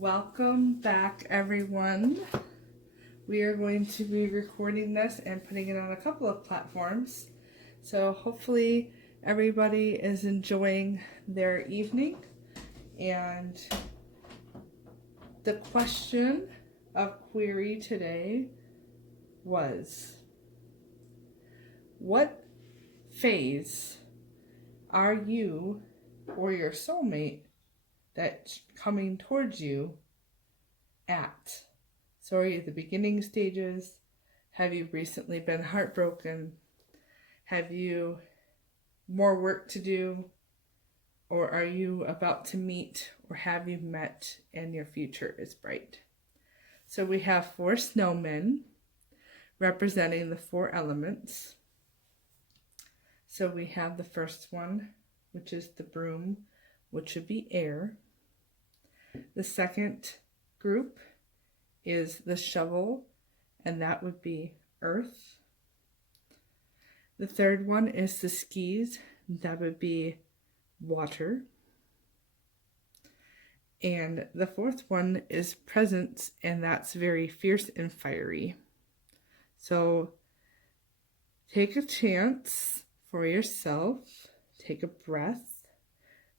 Welcome back, everyone. We are going to be recording this and putting it on a couple of platforms. So hopefully everybody is enjoying their evening. And the question of query today was, what phase are you or your soulmate that's coming towards you at? So are you at the beginning stages? Have you recently been heartbroken? Have you more work to do? Or are you about to meet, or have you met and your future is bright? So we have 4 snowmen representing the 4 elements. So we have the first one, which is the broom, which would be air. The second group is the shovel, and that would be earth. The third one is the skis, that would be water. And the fourth one is presence, and that's very fierce and fiery. So take a chance for yourself, take a breath,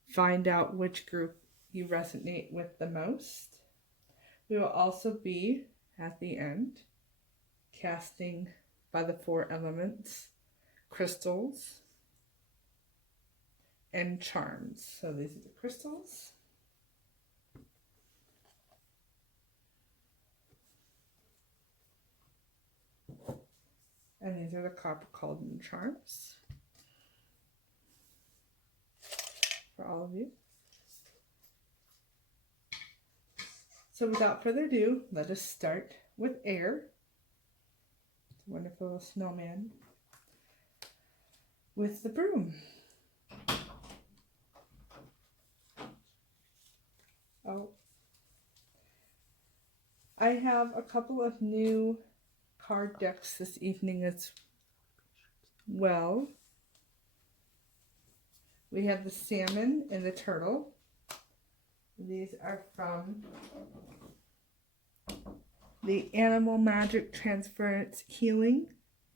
find out which group you resonate with the most. We will also be, at the end, casting by the 4 elements, crystals, and charms. So these are the crystals. And these are the copper cauldron charms for all of you. So without further ado, let us start with air. Wonderful snowman with the broom. Oh, I have a couple of new card decks this evening as well. We have the salmon and the turtle. These are from the Animal Magic Transference Healing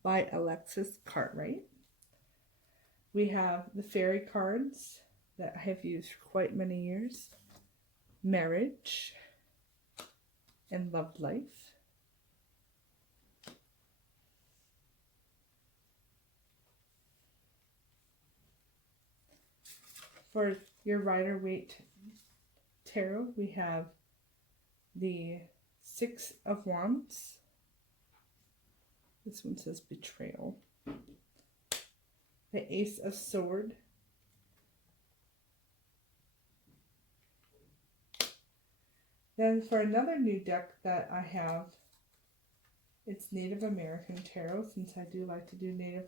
by Alexis Cartwright. We have the fairy cards that I have used for quite many years. Marriage and Love Life. For your Rider-Waite Tarot, we have the 6 of Wands. This one says Betrayal. The Ace of Sword. Then for another new deck that I have, it's Native American Tarot, since I do like to do Native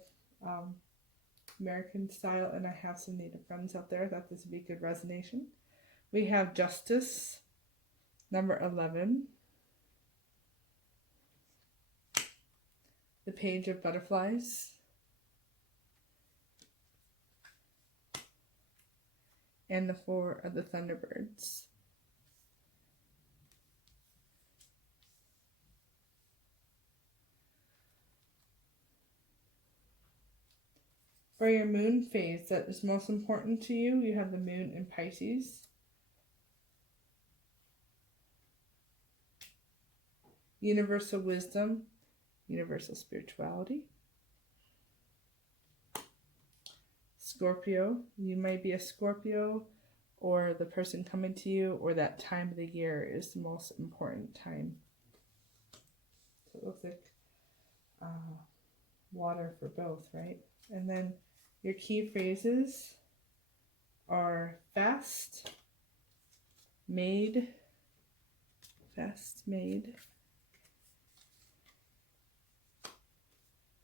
American style, and I have some Native friends out there. I thought this would be good resonation. We have Justice, number 11. The Page of Butterflies. And the 4 of the Thunderbirds. For your moon phase that is most important to you, you have the moon in Pisces. Universal wisdom, universal spirituality. Scorpio, you might be a Scorpio, or the person coming to you, or that time of the year is the most important time. So it looks like water for both, right? And then your key phrases are fast, made,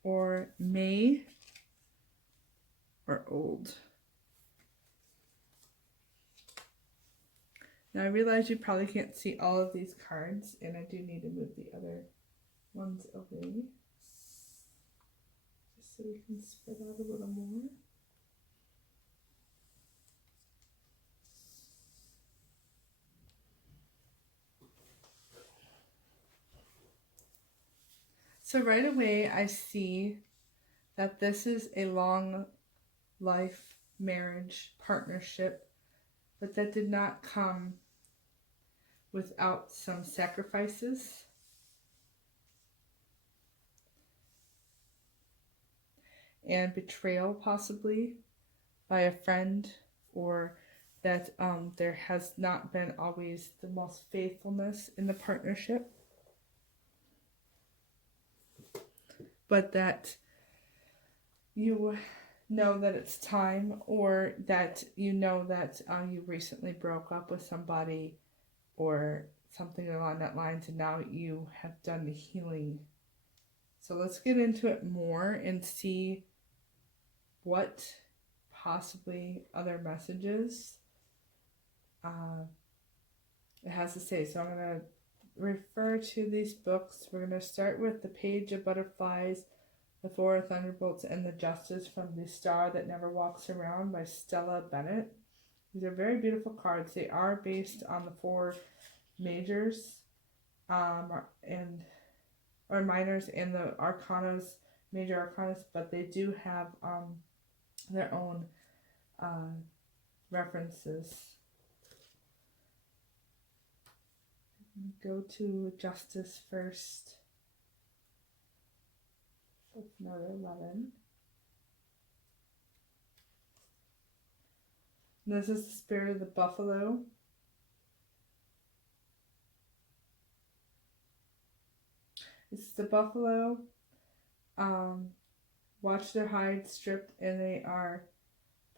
or may, or old. Now I realize you probably can't see all of these cards, and I do need to move the other ones away, just so we can spread out a little more. So right away, I see that this is a long life marriage partnership, but that did not come without some sacrifices. And betrayal, possibly, by a friend, or that there has not been always the most faithfulness in the partnership, but that you know that it's time, or that you know that you recently broke up with somebody or something along that lines, and now you have done the healing. So let's get into it more and see what possibly other messages it has to say. So I'm going to refer to these books. We're going to start with The Page of Butterflies, The Four Thunderbolts, and The Justice from The Star That Never Walks Around by Stella Bennett. These are very beautiful cards. They are based on the four majors or minors and the arcanas, major arcanas, but they do have their own references. Go to Justice first. That's another 11. This is the Spirit of the Buffalo. It's the buffalo. Watch their hides stripped, and they are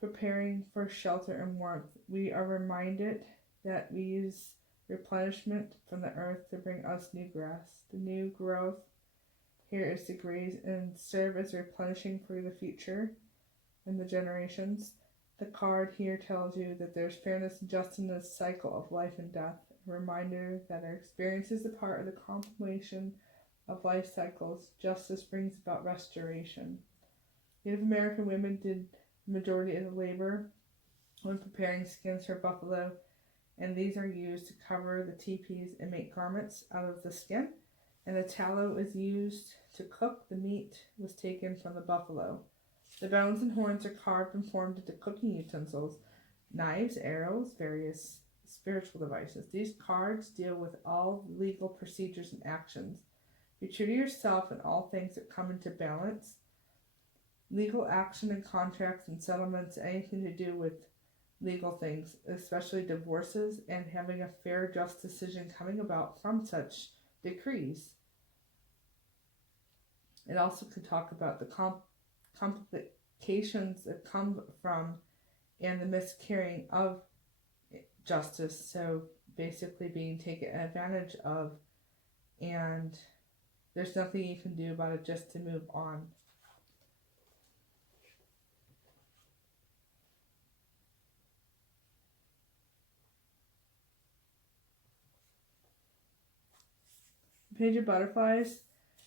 preparing for shelter and warmth. We are reminded that we use replenishment from the earth to bring us new grass. The new growth here is to graze and serve as replenishing for the future and the generations. The card here tells you that there's fairness and justice in this cycle of life and death. A reminder that our experience is a part of the compilation of life cycles. Justice brings about restoration. Native American women did the majority of the labor when preparing skins for buffalo, and these are used to cover the teepees and make garments out of the skin. And the tallow is used to cook. The meat was taken from the buffalo. The bones and horns are carved and formed into cooking utensils, knives, arrows, various spiritual devices. These cards deal with all legal procedures and actions. Be true to yourself in all things that come into balance. Legal action and contracts and settlements, anything to do with legal things, especially divorces, and having a fair, just decision coming about from such decrees. It also could talk about the complications that come from and the miscarrying of justice. So basically being taken advantage of, and there's nothing you can do about it just to move on. Page of Butterflies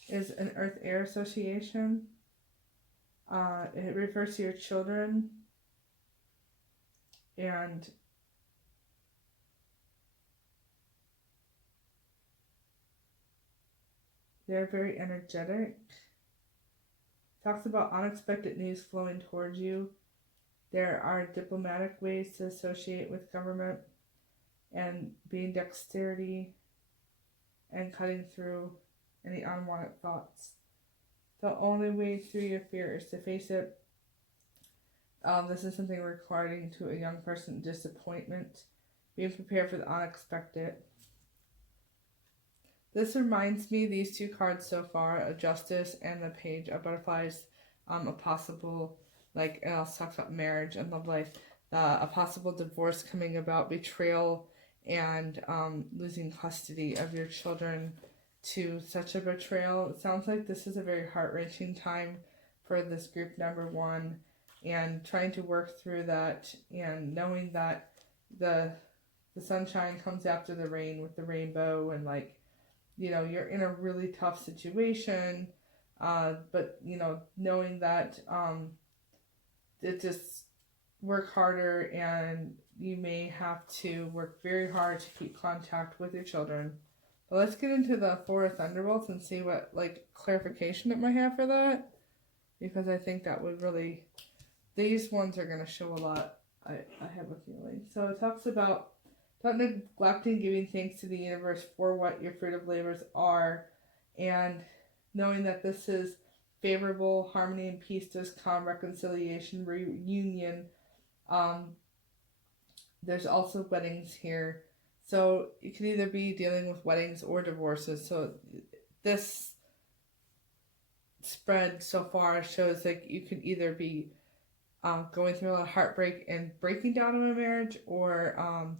is an Earth-Air association. It refers to your children, and they're very energetic. Talks about unexpected news flowing towards you. There are diplomatic ways to associate with government, and being dexterity and cutting through any unwanted thoughts. The only way through your fear is to face it. This is something regarding to a young person, disappointment, being prepared for the unexpected. This reminds me, these two cards so far, of Justice and the Page of Butterflies, a possible, like it also talks about marriage and love life, a possible divorce coming about, betrayal, and losing custody of your children to such a betrayal. It sounds like this is a very heart-wrenching time for this group number one, and trying to work through that, and knowing that the sunshine comes after the rain with the rainbow, and like, you know, you're in a really tough situation, but you know, knowing that it just work harder, and you may have to work very hard to keep contact with your children, But let's get into the Four Thunderbolts and see what clarification it might have for that, because I think that would really, these ones are going to show a lot. I have a feeling. So it talks about not neglecting giving thanks to the universe for what your fruit of labors are, and knowing that this is favorable, harmony and peace does come, reconciliation, reunion. There's also weddings here. So it could either be dealing with weddings or divorces. So this spread so far shows you could either be going through a lot of heartbreak and breaking down in a marriage, or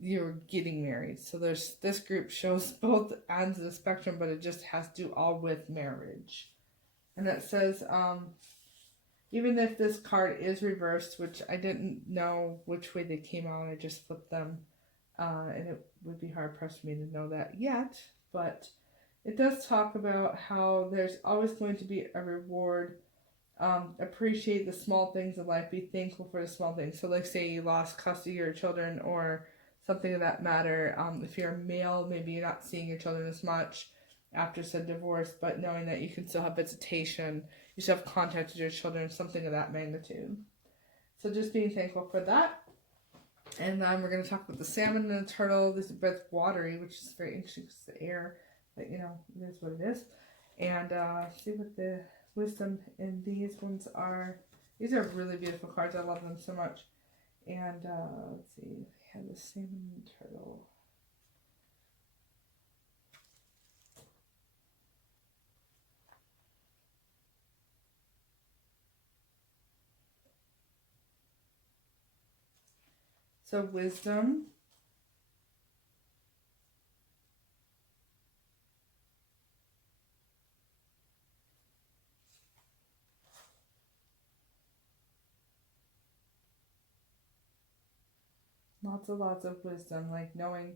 you're getting married. So this group shows both ends of the spectrum, but it just has to do all with marriage. And it says, even if this card is reversed, which I didn't know which way they came out, I just flipped them, and it would be hard pressed for me to know that yet, but it does talk about how there's always going to be a reward. Appreciate the small things in life, be thankful for the small things. So say you lost custody of your children or something of that matter. If you're a male, maybe you're not seeing your children as much after said divorce, but knowing that you can still have visitation, you still have contact with your children, something of that magnitude. So just being thankful for that. And then we're going to talk about the salmon and the turtle. This is both watery, which is very interesting because the air, but it is what it is. And see what the wisdom in these ones are. These are really beautiful cards. I love them so much. And let's see, we have the salmon and turtle. So wisdom. Lots of wisdom, like knowing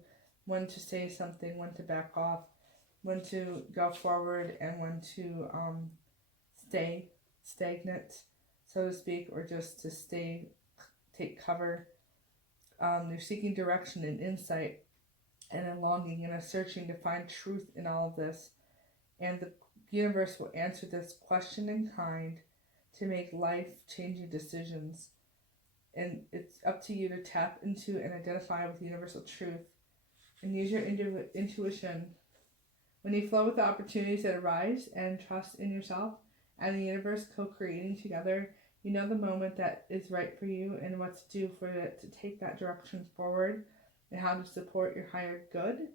when to say something, when to back off, when to go forward, and when to stay stagnant, so to speak, or just to take cover. They're seeking direction and insight, and a longing and a searching to find truth in all of this. And the universe will answer this question in kind to make life-changing decisions. And it's up to you to tap into and identify with universal truth and use your intuition. When you flow with the opportunities that arise and trust in yourself and the universe co-creating together, you know the moment that is right for you and what to do for it to take that direction forward and how to support your higher good,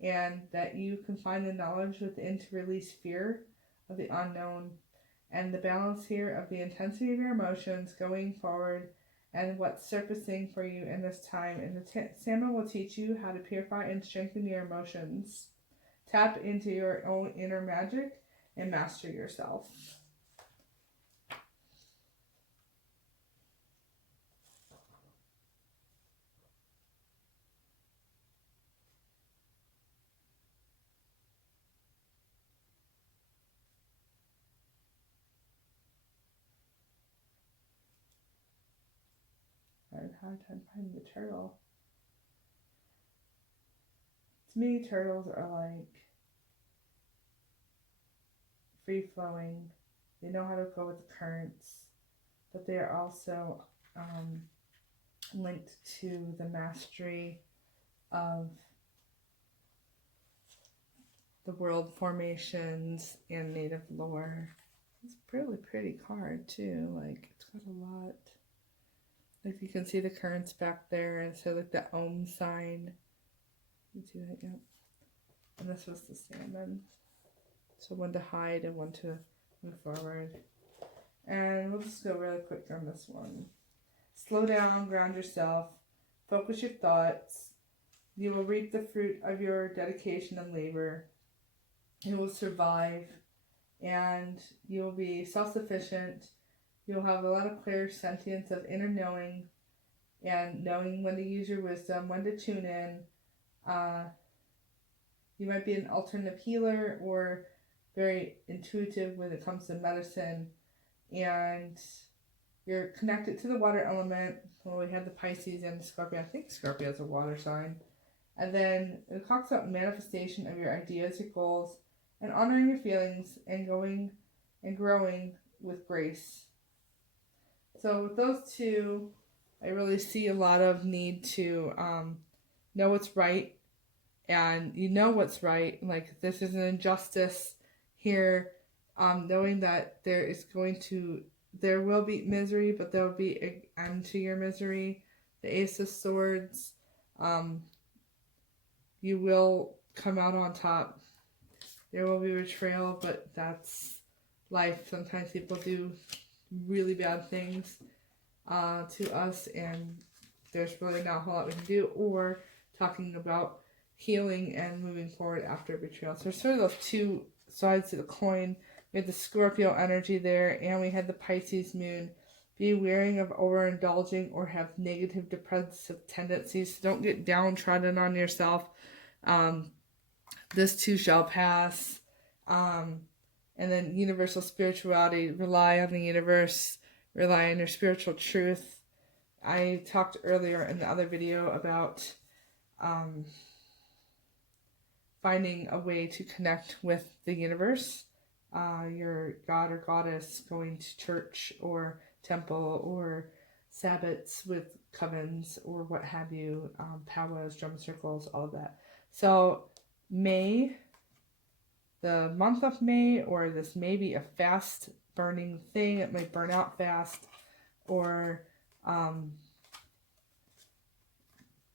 and that you can find the knowledge within to release fear of the unknown and the balance here of the intensity of your emotions going forward and what's surfacing for you in this time. And the salmon will teach you how to purify and strengthen your emotions. Tap into your own inner magic and master yourself. I had a hard time finding the turtle. To me, turtles are like free-flowing. They know how to go with the currents, but they are also linked to the mastery of the world formations and native lore. It's a really pretty card too. It's got a lot. You can see the currents back there, and so the Om sign. You see that? Yep. And this was the salmon. So one to hide and one to move forward. And we'll just go really quick on this one. Slow down, ground yourself, focus your thoughts. You will reap the fruit of your dedication and labor. You will survive, and you will be self-sufficient. You'll have a lot of clear sentience of inner knowing, and knowing when to use your wisdom, when to tune in. You might be an alternative healer or very intuitive when it comes to medicine, and you're connected to the water element. Well, we had the Pisces and the Scorpio. I think Scorpio is a water sign. And then it talks about manifestation of your ideas, your goals, and honoring your feelings and going and growing with grace. So with those two, I really see a lot of need to know what's right, and you know what's right. Like, this is an injustice here. Knowing that there will be misery, but there will be an end to your misery. The Ace of Swords, you will come out on top. There will be betrayal, but that's life. Sometimes people do really bad things to us, and there's really not a whole lot we can do. Or talking about healing and moving forward after betrayal. So there's sort of those two sides to the coin. We had the Scorpio energy there, and we had the Pisces moon. Be wary of overindulging or have negative depressive tendencies. So don't get downtrodden on yourself. This too shall pass. And then universal spirituality. Rely on the universe. Rely on your spiritual truth. I talked earlier in the other video about finding a way to connect with the universe. Your god or goddess, going to church or temple or sabbats with covens or what have you, powwows, drum circles, all of that. So May, the month of May, or this may be a fast burning thing. It might burn out fast, or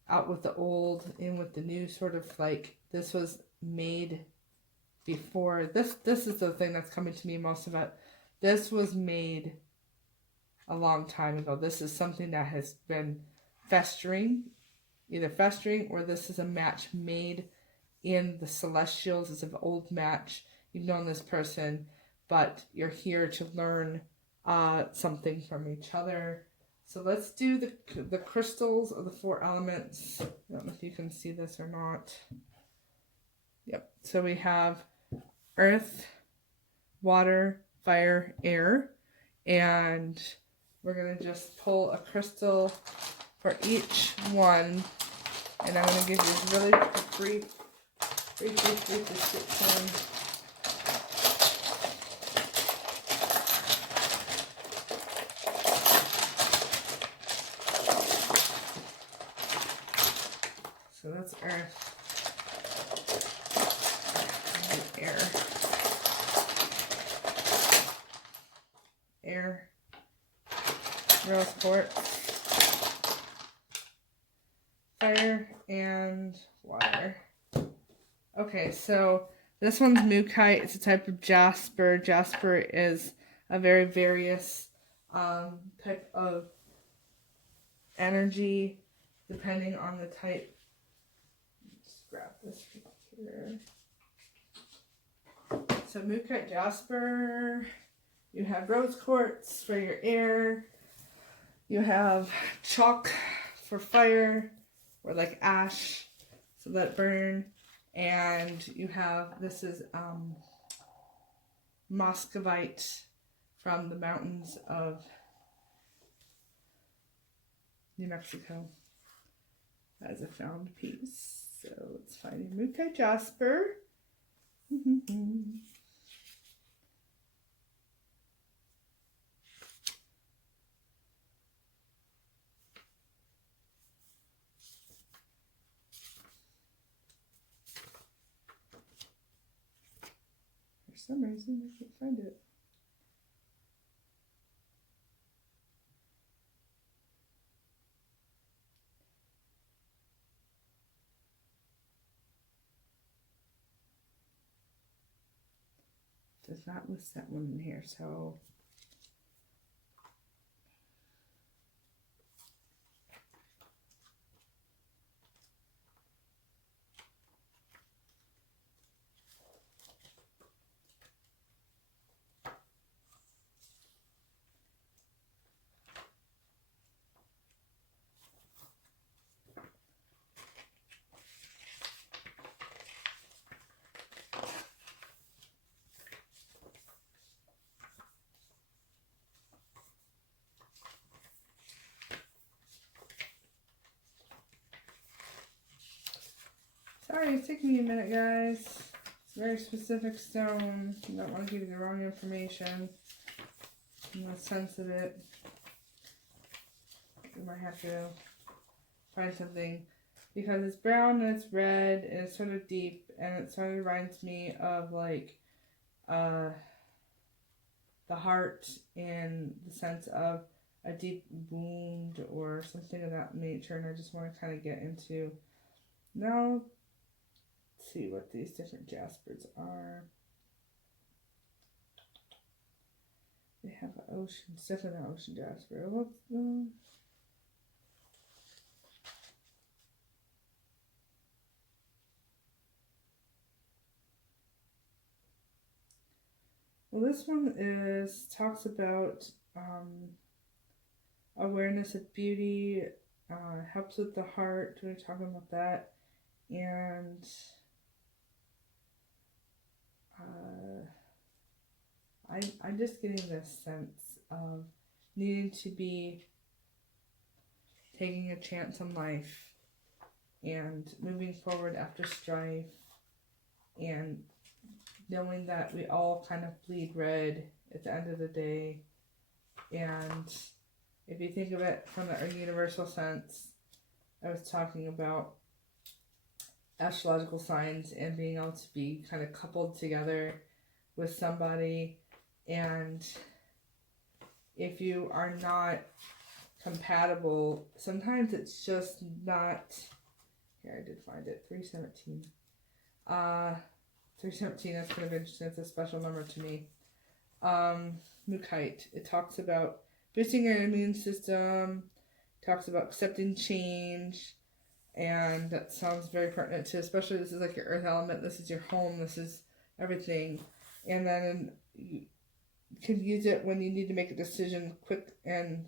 out with the old, in with the new, sort of like this was made before. This is the thing that's coming to me most of it. This was made a long time ago. This is something that has been festering, either festering, or this is a match made in the celestials. It's an old match. You've known this person, but you're here to learn something from each other. So let's do the crystals of the 4 elements. I don't know if you can see this or not. Yep. So we have earth, water, fire, air, and we're going to just pull a crystal for each one, and I'm going to give you a really brief description. So that's earth. Air, rose quartz, fire, and water. Okay, so this one's Mookaite. It's a type of jasper. Jasper is a very various type of energy depending on the type. Just grab this here. So Mookaite jasper. You have rose quartz for your air. You have chalk for fire, or like ash, so let it burn. And you have, this is Muscovite from the mountains of New Mexico. That is a found piece. So let's find a Mookaite jasper. For some reason, I can't find it. Does not list that one in here, so Sorry, it's taking me a minute, guys. It's a very specific stone. I don't want to give you the wrong information in the sense of it. We might have to find something because it's brown and it's red and it's sort of deep and it sort of reminds me of like the heart in the sense of a deep wound or something of that nature, and I just want to kind of get into now. Let's see what these different jaspers are. They have an ocean, it's definitely an ocean jasper. What's the... Well, this one talks about awareness of beauty, helps with the heart. We're talking about that, and I'm just getting this sense of needing to be taking a chance on life and moving forward after strife, and knowing that we all kind of bleed red at the end of the day. And if you think of it from a universal sense, I was talking about astrological signs and being able to be kind of coupled together with somebody. And if you are not compatible, sometimes it's just not... Here, I did find it, 317. 317, that's kind of interesting. It's a special number to me. Mukite. It talks about boosting your immune system, talks about accepting change, and that sounds very pertinent to, especially this is like your earth element, this is your home, this is everything. And then you can use it when you need to make a decision quick and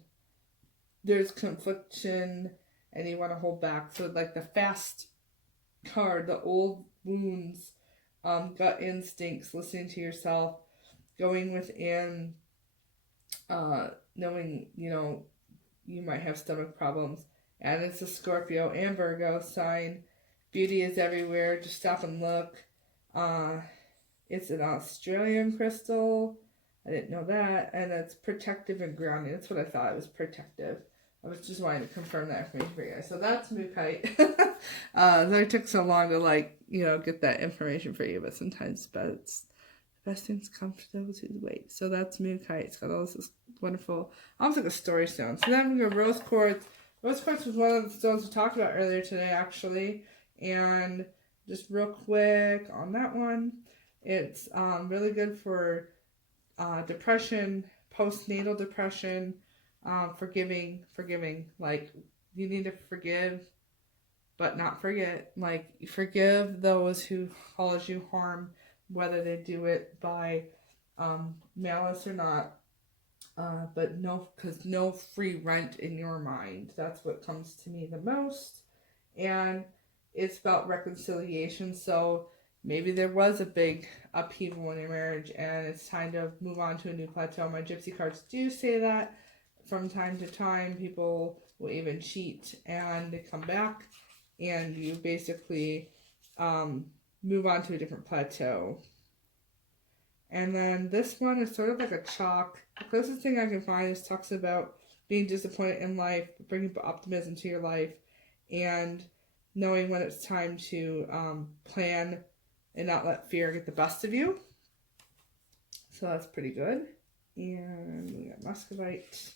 there's confliction and you want to hold back. So like the fast card, the old wounds, gut instincts, listening to yourself, going within, knowing, you might have stomach problems. And it's a Scorpio and Virgo sign. Beauty is everywhere. Just stop and look. It's an Australian crystal. I didn't know that. And it's protective and grounding. That's what I thought. It was protective. I was just wanting to confirm that information for you guys. So that's Mukite. So it took so long to get that information for you. But sometimes the best things come to those who wait. So that's Mukite. It's got all this wonderful, almost like a story stone. So then we go rose quartz. Rose quartz was one of the stones we talked about earlier today, actually. And just real quick on that one, it's really good for depression, postnatal depression, forgiving. Like, you need to forgive, but not forget. Like, forgive those who cause you harm, whether they do it by malice or not. But no free rent in your mind. That's what comes to me the most. And it's about reconciliation. So maybe there was a big upheaval in your marriage and it's time to move on to a new plateau. My gypsy cards do say that. From time to time, people will even cheat and they come back and you basically move on to a different plateau. And then this one is sort of like a chalk. The closest thing I can find is talks about being disappointed in life, bringing optimism to your life, and knowing when it's time to plan and not let fear get the best of you. So that's pretty good. And we got muscovite.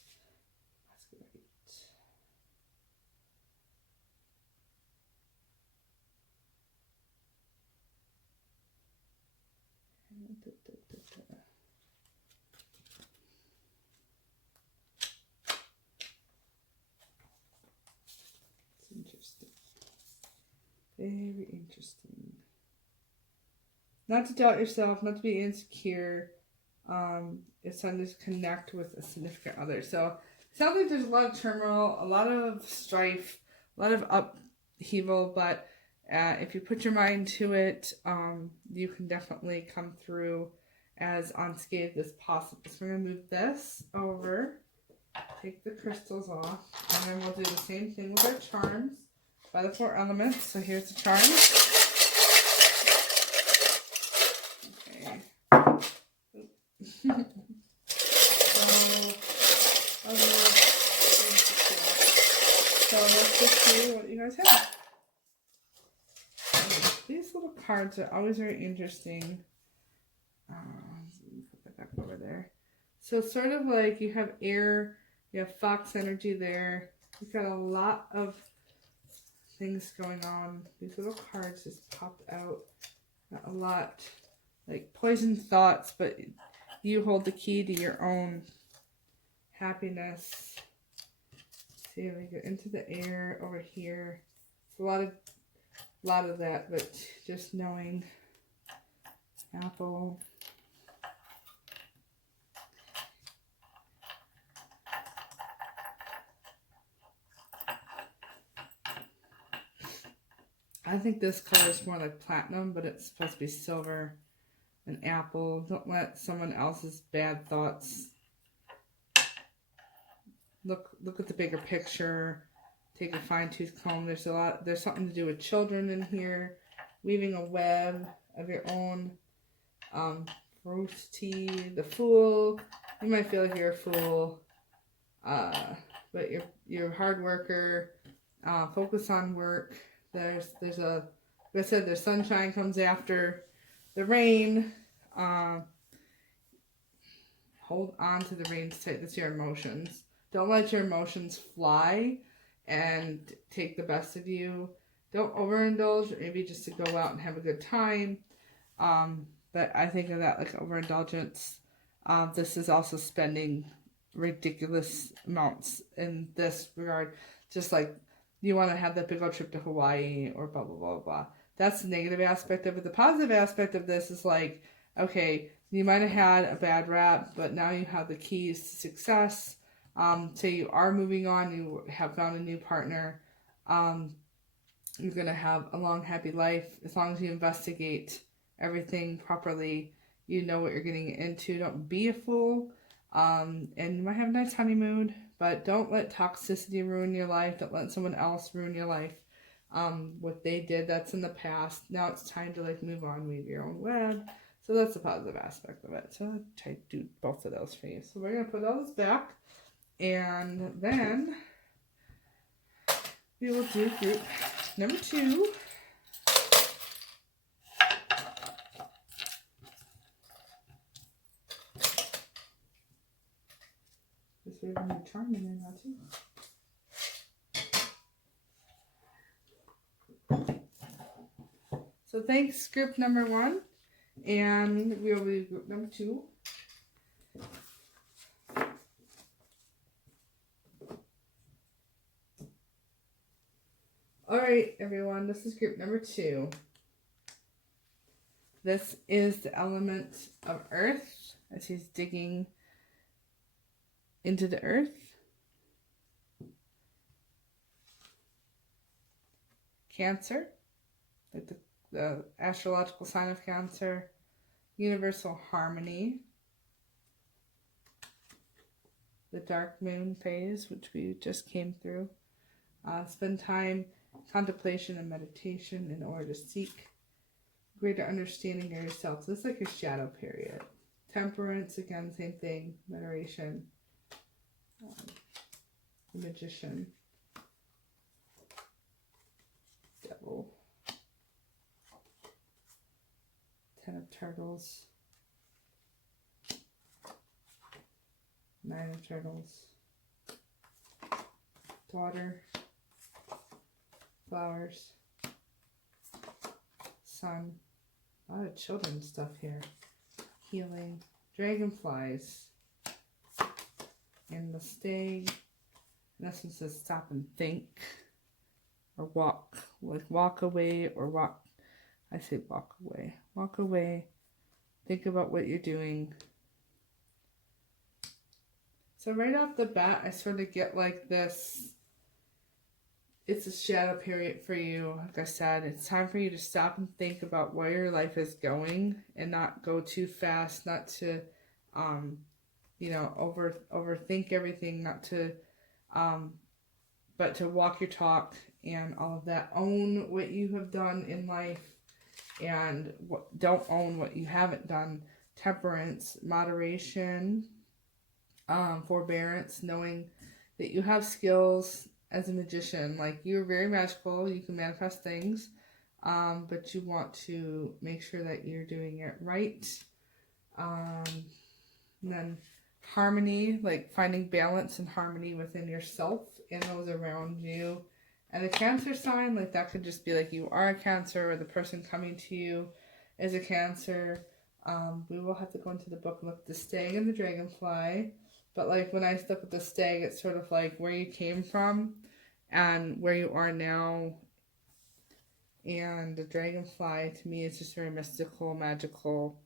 Interesting. Very interesting. Not to doubt yourself, not to be insecure. It's time to connect with a significant other. So it sounds like there's a lot of turmoil, a lot of strife, a lot of upheaval, but if you put your mind to it, you can definitely come through as unscathed as possible. So we're going to move this over, take the crystals off, and then we'll do the same thing with our charms by the 4 elements. So here's the charms. So let's just see what you guys have. These little cards are always very interesting. Put that back over there. So sort of like you have air, you have fox energy there. You've got a lot of things going on. These little cards just popped out. Got a lot like poison thoughts, but you hold the key to your own happiness. See, we go into the air over here. It's a lot of that, but just knowing apple. I think this color is more like platinum, but it's supposed to be silver. An apple. Don't let someone else's bad thoughts. Look at the bigger picture. Take a fine-tooth comb. There's something to do with children in here. Weaving a web of your own. Fruity, the Fool. You might feel like you're a fool. But you're a hard worker. Focus on work. There's like I said, there's sunshine comes after the rain. Hold on to the reins tight. That's your emotions. Don't let your emotions fly and take the best of you. Don't overindulge, maybe just to go out and have a good time. But I think of that like overindulgence. This is also spending ridiculous amounts in this regard. Just like you want to have that big old trip to Hawaii or blah, blah, blah, blah. That's the negative aspect of it. The positive aspect of this is like, okay, you might have had a bad rap, but now you have the keys to success. Say you are moving on, you have found a new partner. You're going to have a long, happy life. As long as you investigate everything properly, you know what you're getting into. Don't be a fool. And you might have a nice honeymoon, but don't let toxicity ruin your life. Don't let someone else ruin your life. What they did, that's in the past. Now it's time to like move on, weave your own web. So that's the positive aspect of it. So I'll try to do both of those for you. So we're going to put all this back. And then we will do group number 2. This we have a new charm in there now too. So thanks group number 1. And we will be group number 2. Alright, everyone, this is group number 2. This is the element of earth as he's digging into the earth. Cancer, like the astrological sign of Cancer. Universal harmony. The dark moon phase, which we just came through. Spend time contemplation and meditation in order to seek greater understanding of yourself. So this is like your shadow period. Temperance, again, same thing. Moderation. The Magician. Devil. 10 of Turtles. 9 of Turtles. Daughter. Flowers. Sun. A lot of children's stuff here. Healing. Dragonflies. And the stay. And this one says stop and think. Or walk. Like walk away or walk. I say walk away. Walk away. Think about what you're doing. So right off the bat, I sort of get like this. It's a shadow period for you. Like I said, it's time for you to stop and think about where your life is going and not go too fast, not to, overthink everything, not to, but to walk your talk and all of that. Own what you have done in life and don't own what you haven't done. temperance, moderation, forbearance, knowing that you have skills as a magician. Like, you're very magical, you can manifest things, but you want to make sure that you're doing it right. And then harmony, like finding balance and harmony within yourself and those around you. And the Cancer sign, like, that could just be like you are a Cancer, or the person coming to you is a Cancer. We will have to go into the book and look at the stag and the dragonfly. But like, when I look at the stag, it's sort of like where you came from and where you are now. And the dragonfly, to me, is just very mystical, magical,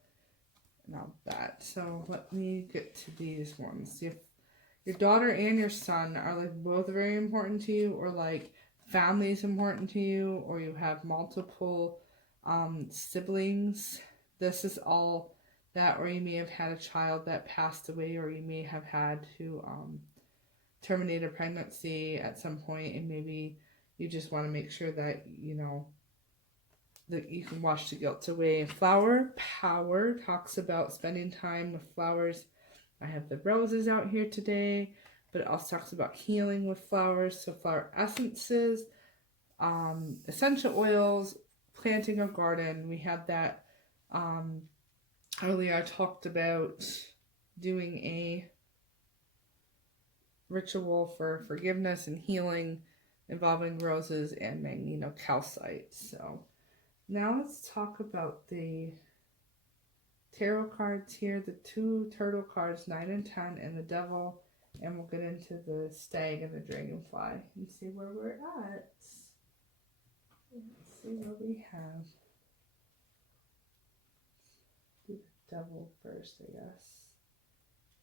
and all that. So let me get to these ones. If your daughter and your son are like both very important to you, or like family is important to you, or you have multiple siblings, this is all that. Or you may have had a child that passed away, or you may have had to terminate a pregnancy at some point, and maybe you just want to make sure that, you know, that you can wash the guilt away. Flower power talks about spending time with flowers. I have the roses out here today, but it also talks about healing with flowers. So flower essences, essential oils, planting a garden. We had that earlier. I talked about doing a ritual for forgiveness and healing involving roses and magnetocalcite. So now let's talk about the tarot cards here. The two turtle cards, 9 and 10, and the devil. And we'll get into the stag and the dragonfly and see where we're at. Let's see what we have. Do the devil first, I guess.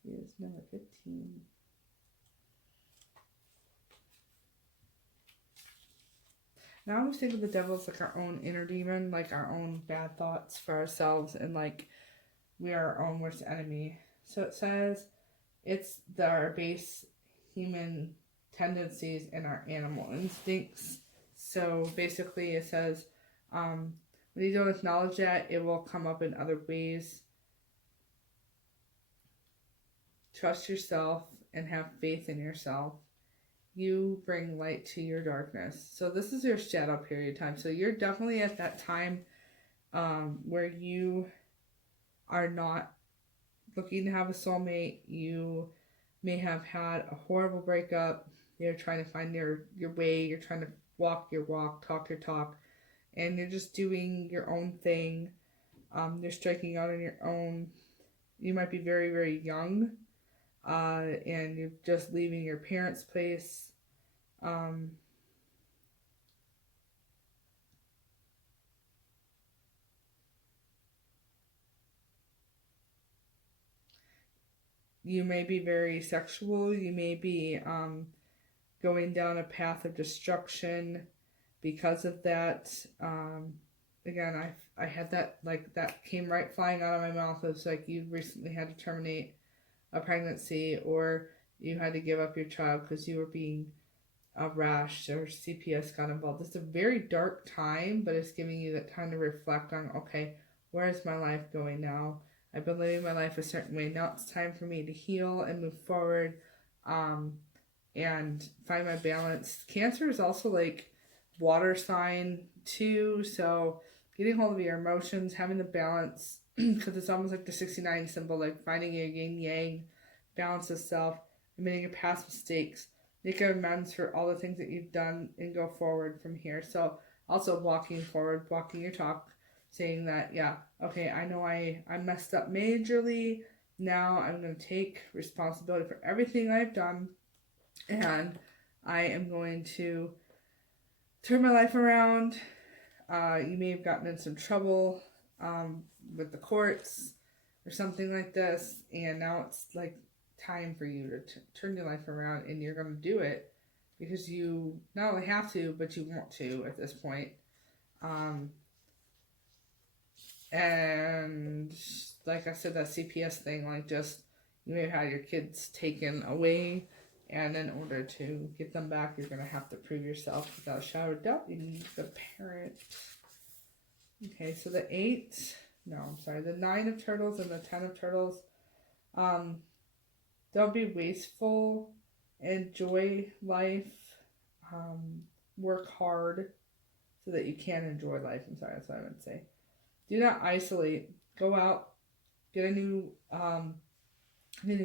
He is number 15. Now I always think of the devil as like our own inner demon, like our own bad thoughts for ourselves, and like we are our own worst enemy. So it says it's our base human tendencies and our animal instincts. So basically it says when you don't acknowledge that, it will come up in other ways. Trust yourself and have faith in yourself. You bring light to your darkness. So this is your shadow period time. So you're definitely at that time where you are not looking to have a soulmate. You may have had a horrible breakup. You're trying to find your way. You're trying to walk your walk, talk your talk, and you're just doing your own thing. You're striking out on your own. You might be very, very young. And you're just leaving your parents' place. You may be very sexual. You may be going down a path of destruction because of that. Again, I had that, like, that came right flying out of my mouth. It was like you recently had to terminate a pregnancy, or you had to give up your child because you were being rash, or CPS got involved. It's a very dark time, but it's giving you that time to reflect on, okay, where is my life going now? I've been living my life a certain way. Now it's time for me to heal and move forward and find my balance. Cancer is also like water sign too, so getting hold of your emotions, having the balance, because it's almost like the 69 symbol, like finding your yin yang, balance of self, admitting your past mistakes, make amends for all the things that you've done, and go forward from here. So also walking forward, walking your talk, saying that, yeah, okay, I know I messed up majorly. Now I'm going to take responsibility for everything I've done, and I am going to turn my life around. You may have gotten in some trouble with the courts or something like this, and now it's like time for you to turn your life around, and you're going to do it because you not only have to, but you want to at this point. And like I said, that CPS thing, like, just, you may have had your kids taken away, and in order to get them back, you're going to have to prove yourself without a shadow of doubt. You need the parent. Okay, so the 8 no, I'm sorry, the 9 of turtles and the 10 of turtles. Don't be wasteful. Enjoy life. Work hard so that you can enjoy life. I'm sorry, that's what I would say. Do not isolate. Go out, get a new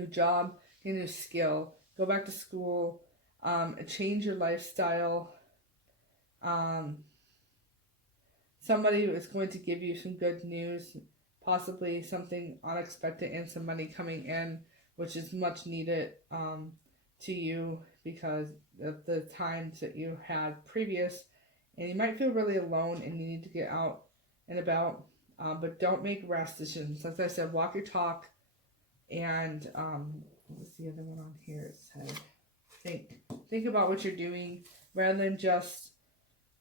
job, get a new skill. Go back to school. Change your lifestyle. Somebody is going to give you some good news, possibly something unexpected and some money coming in, which is much needed to you because of the times that you had previous. And you might feel really alone and you need to get out and about, but don't make rash decisions. As I said, walk your talk. And what's the other one on here? It said, think about what you're doing rather than just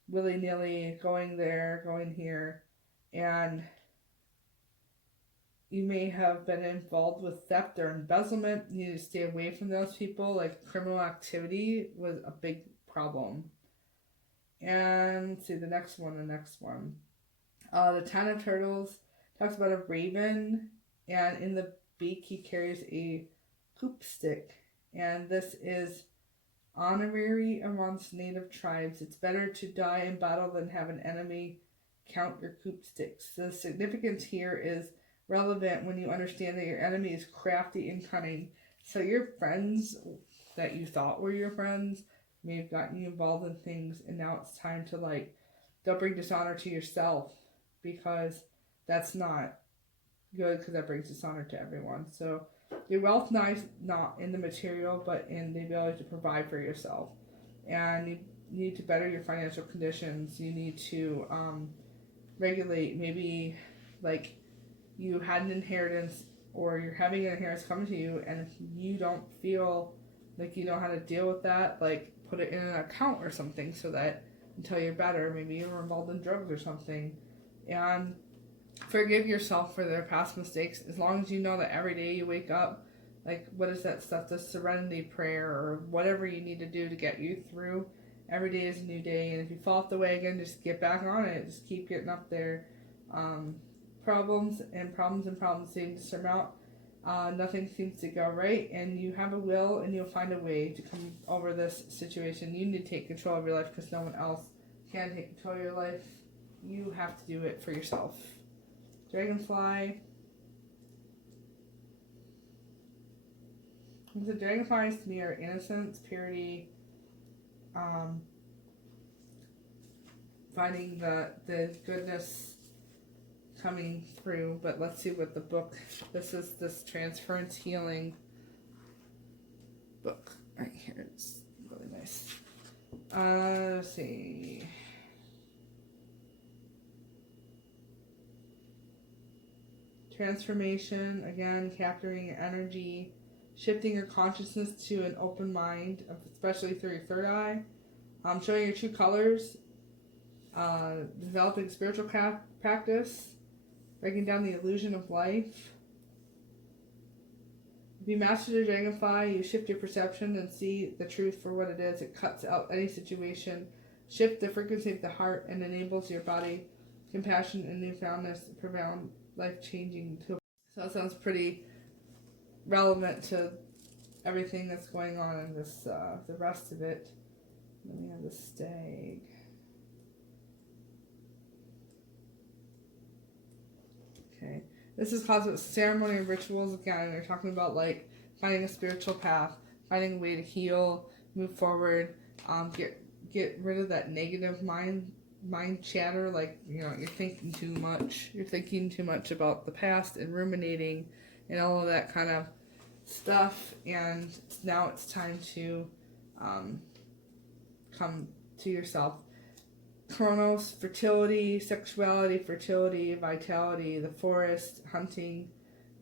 willy-nilly going there, going here. And you may have been involved with theft or embezzlement. You need to stay away from those people. Like criminal activity was a big problem. And let's see the next one. The 10 of turtles talks about a raven, and in the beak he carries a hoop stick, and this is honorary amongst native tribes. It's better to die in battle than have an enemy count your hoop sticks. The significance here is relevant when you understand that your enemy is crafty and cunning. So your friends that you thought were your friends may have gotten you involved in things, and now it's time to don't bring dishonor to yourself, because that's not good, because that brings dishonor to everyone. So your wealth lies not in the material, but in the ability to provide for yourself. And you need to better your financial conditions. You need to regulate, maybe you had an inheritance, or you're having an inheritance come to you, and if you don't feel like you know how to deal with that, put it in an account or something, so that until you're better, maybe you were involved in drugs or something. And forgive yourself for their past mistakes, as long as you know that every day you wake up, what is that stuff, the serenity prayer, or whatever you need to do to get you through. Every day is a new day, and if you fall off the wagon, just get back on it. Just keep getting up there. Problems seem to surmount. Nothing seems to go right, and you have a will, and you'll find a way to come over this situation. You need to take control of your life, because no one else can take control of your life. You have to do it for yourself. Dragonfly. The dragonflies to me are innocence, purity, finding the goodness coming through. But let's see what the book, this is this Transference Healing book right here. It's really nice. Let's see. Transformation, again, capturing your energy, shifting your consciousness to an open mind, especially through your third eye, showing your true colors, developing spiritual practice, breaking down the illusion of life. If you master the dragonfly, you shift your perception and see the truth for what it is. It cuts out any situation, shift the frequency of the heart, and enables your body compassion and newfoundness, profound life-changing. So that sounds pretty relevant to everything that's going on in this, the rest of it. Then we have the stag. Okay, this is cosmic ceremony and rituals again. They're talking about finding a spiritual path, finding a way to heal, move forward, get rid of that negative mind chatter, you're thinking too much. You're thinking too much about the past and ruminating and all of that kind of stuff. And now it's time to come to yourself. Chronos, fertility, sexuality, fertility, vitality, the forest, hunting,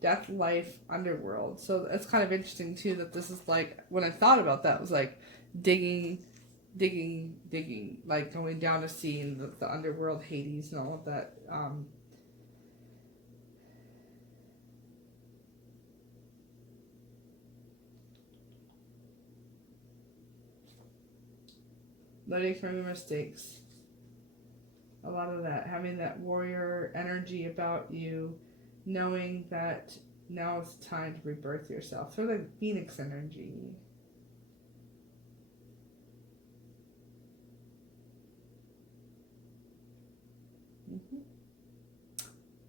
death, life, underworld. So it's kind of interesting too that this is when I thought about that, it was digging, going down to seeing the underworld, Hades, and all of that. Learning from your mistakes. A lot of that, having that warrior energy about you, knowing that now is time to rebirth yourself. Sort of like Phoenix energy.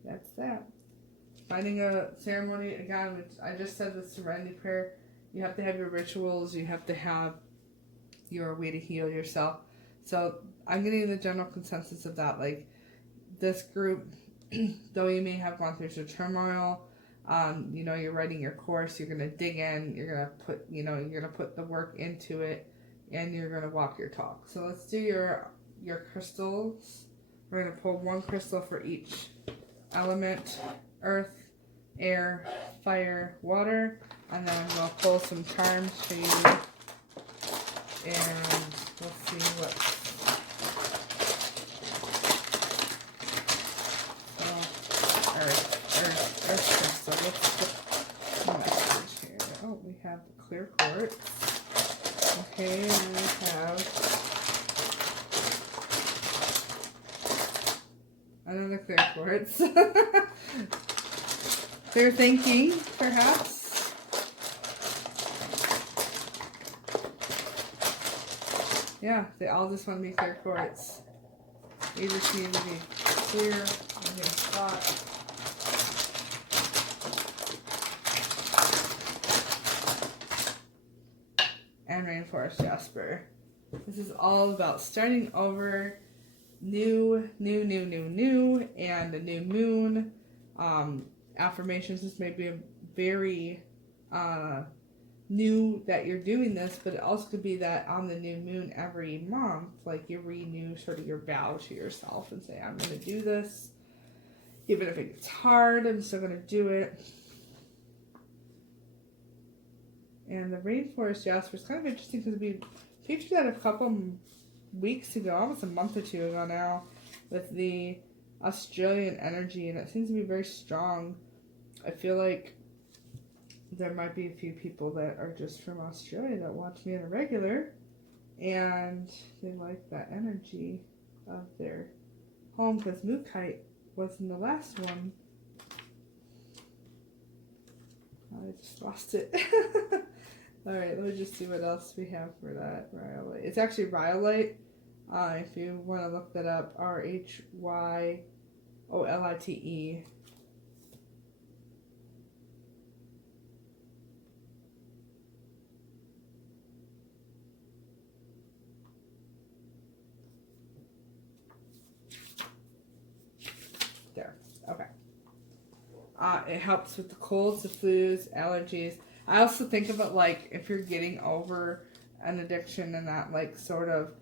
That's that. Finding a ceremony, again, which I just said the Serenity Prayer, you have to have your rituals, you have to have your way to heal yourself. So I'm getting the general consensus of that. Like, this group, though you may have gone through some turmoil, you know, you're writing your course, you're going to dig in, you're going to put, you know, you're going to put the work into it, and you're going to walk your talk. So let's do your crystals. We're going to pull one crystal for each element: earth, air, fire, water, and then I'm going to pull some charms for you, and let's see what. So, earth crystal. Let's put the message here. Oh, we have clear quartz. Okay, and we have another clear quartz. Clear thinking, perhaps. Yeah, they all just want to be clear quartz. You just need to be clear in your spot. And Rainforest Jasper. This is all about starting over. New, and a new moon. Affirmations, this may be a very new that you're doing this, but it also could be that on the new moon every month, like, you renew sort of your vow to yourself and say, I'm going to do this. Even if it gets hard, I'm still going to do it. And the Rainforest Jasper is kind of interesting because we featured that a couple weeks ago, almost a month or two ago now, with the Australian energy, and it seems to be very strong. I feel like there might be a few people that are just from Australia that watch me on a regular, and they like that energy of their home, because Mookhite was in the last one. I just lost it. Alright, let me just see what else we have for that. Rhyolite. It's actually Rhyolite. If you want to look that up, Rhyolite. There. Okay. It helps with the colds, the flus, allergies. I also think of it like if you're getting over an addiction and that, like, sort of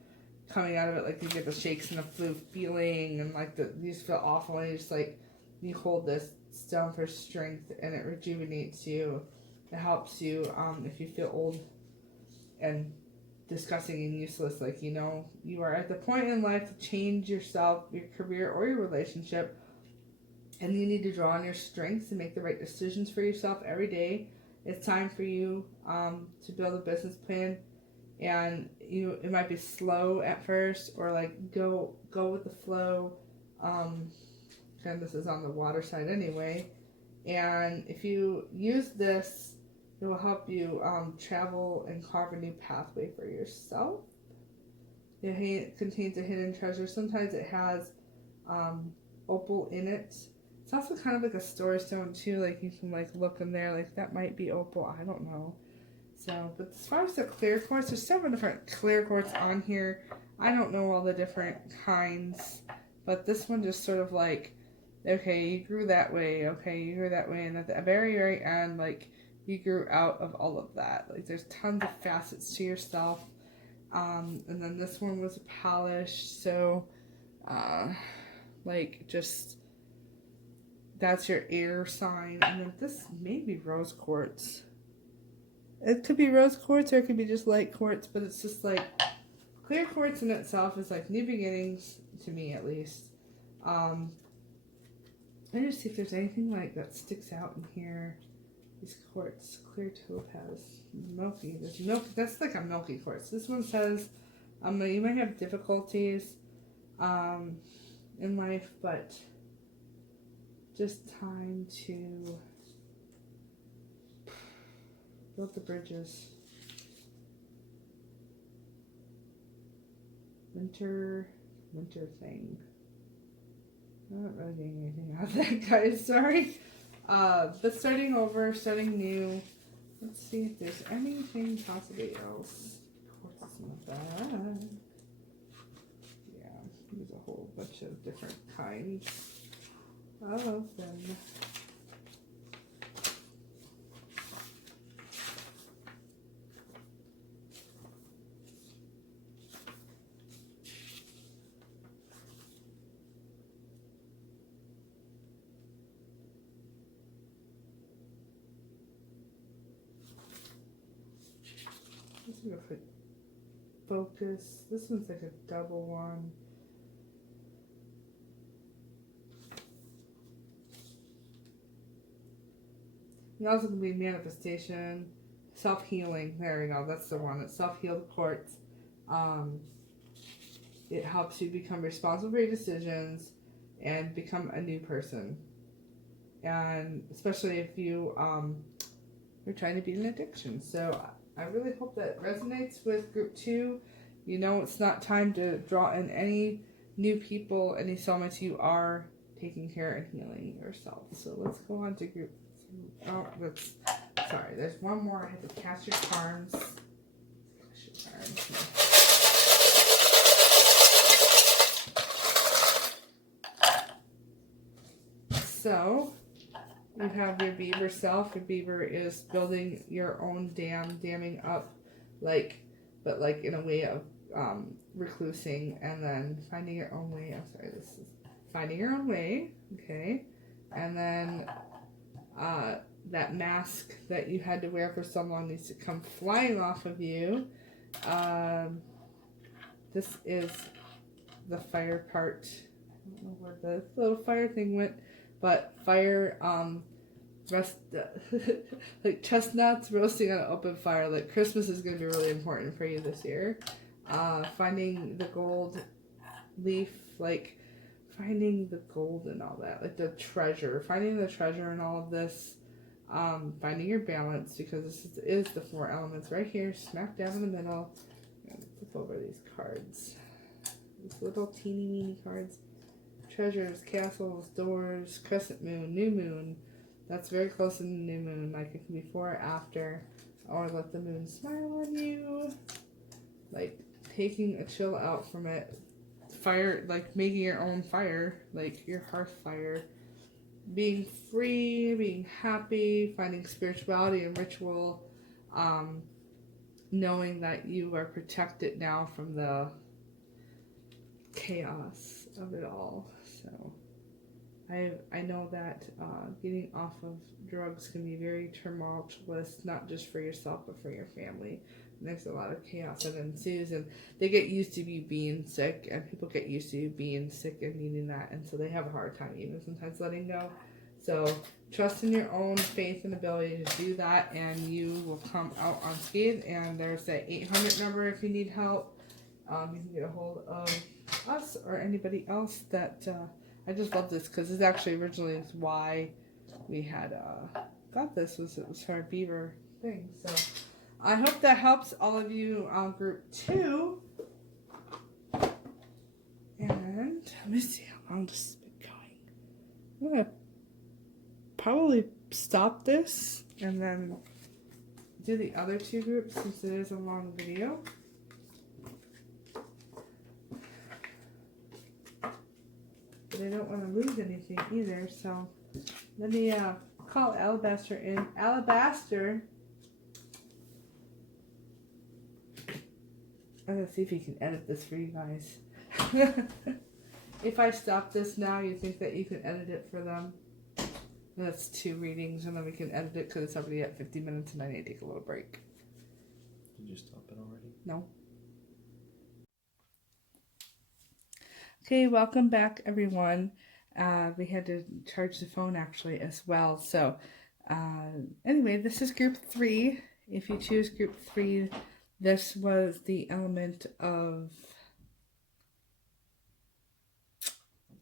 coming out of it, like, you get the shakes and the flu feeling, and like you just feel awful, and you just, like, you hold this stone for strength, and it rejuvenates you. It helps you if you feel old and disgusting and useless, like, you know, you are at the point in life to change yourself, your career, or your relationship, and you need to draw on your strengths and make the right decisions for yourself every day. It's time for you to build a business plan, and it might be slow at first, or like go with the flow. And this is on the water side anyway. And if you use this, it will help you travel and carve a new pathway for yourself. It contains a hidden treasure. Sometimes it has opal in it. It's also kind of like a storage stone too. Like, you can, like, look in there, like, that might be opal. I don't know. So, but as far as the clear quartz, there's several different clear quartz on here. I don't know all the different kinds, but this one just sort of like, okay, you grew that way. Okay, you grew that way, and at the very, very end, like, you grew out of all of that. Like, there's tons of facets to yourself. And then this one was polished, so like, just, that's your air sign. And then this may be rose quartz. It could be rose quartz, or it could be just light quartz, but it's just like, clear quartz in itself is like new beginnings, to me at least. Let me just see if there's anything like that sticks out in here. These quartz, clear topaz, milky. There's milky. That's like a milky quartz. This one says, you might have difficulties in life, but just time to build the bridges. Winter thing. I'm not really getting anything out of that, guys. Sorry. But starting over, starting new. Let's see if there's anything possibly else. Of course, it's not that. Yeah, there's a whole bunch of different kinds of them. Let's go for focus. This one's like a double one. And also going to be manifestation, self-healing. There we go. That's the one. It's self-heal the quartz. It helps you become responsible for your decisions and become a new person. And especially if you are trying to beat an addiction. So I really hope that resonates with group 2. You know, it's not time to draw in any new people, any soulmates. You are taking care and healing yourself. So let's go on to group 3. Oh, sorry, there's one more. I have to cast your cards. So, you have your beaver self. Your beaver is building your own dam, damming up, but in a way of reclusing, and then finding your own way. I'm sorry, this is finding your own way, okay? And then that mask that you had to wear for so long needs to come flying off of you. This is the fire part. I don't know where the little fire thing went, but fire, like chestnuts roasting on an open fire. Like Christmas is going to be really important for you this year. Finding the gold leaf, like finding the gold and all that, like the treasure, finding the treasure in all of this. Finding your balance, because this is the 4 elements right here, smack down in the middle. I'm gonna flip over these cards. These little teeny weeny cards. Treasures, castles, doors, crescent moon, new moon. That's very close to the new moon. Like it can be before or after. Or let the moon smile on you. Like taking a chill out from it. Fire, like making your own fire. Like your hearth fire. Being free, being happy, finding spirituality and ritual, knowing that you are protected now from the chaos of it all. So I know that getting off of drugs can be very tumultuous, not just for yourself but for your family. And there's a lot of chaos that ensues, and they get used to you being sick, and people get used to you being sick and needing that, and so they have a hard time even sometimes letting go. So trust in your own faith and ability to do that, and you will come out unscathed. And there's that 800 number if you need help. You can get a hold of us or anybody else that I just love this, because this actually originally is why we had got this, it was for a beaver thing. So I hope that helps all of you on group 2. And let me see how long this has been going. I'm gonna probably stop this and then do the other 2 groups since it is a long video. But I don't want to lose anything either, so let me call Alabaster in. Alabaster! I'm going to see if he can edit this for you guys. If I stop this now, you think that you can edit it for them? That's 2 readings, and then we can edit it because it's already at 50 minutes and I need to take a little break. Did you stop it already? No. Okay, welcome back, everyone. We had to charge the phone actually as well. So anyway, this is group 3. If you choose group 3, this was the element of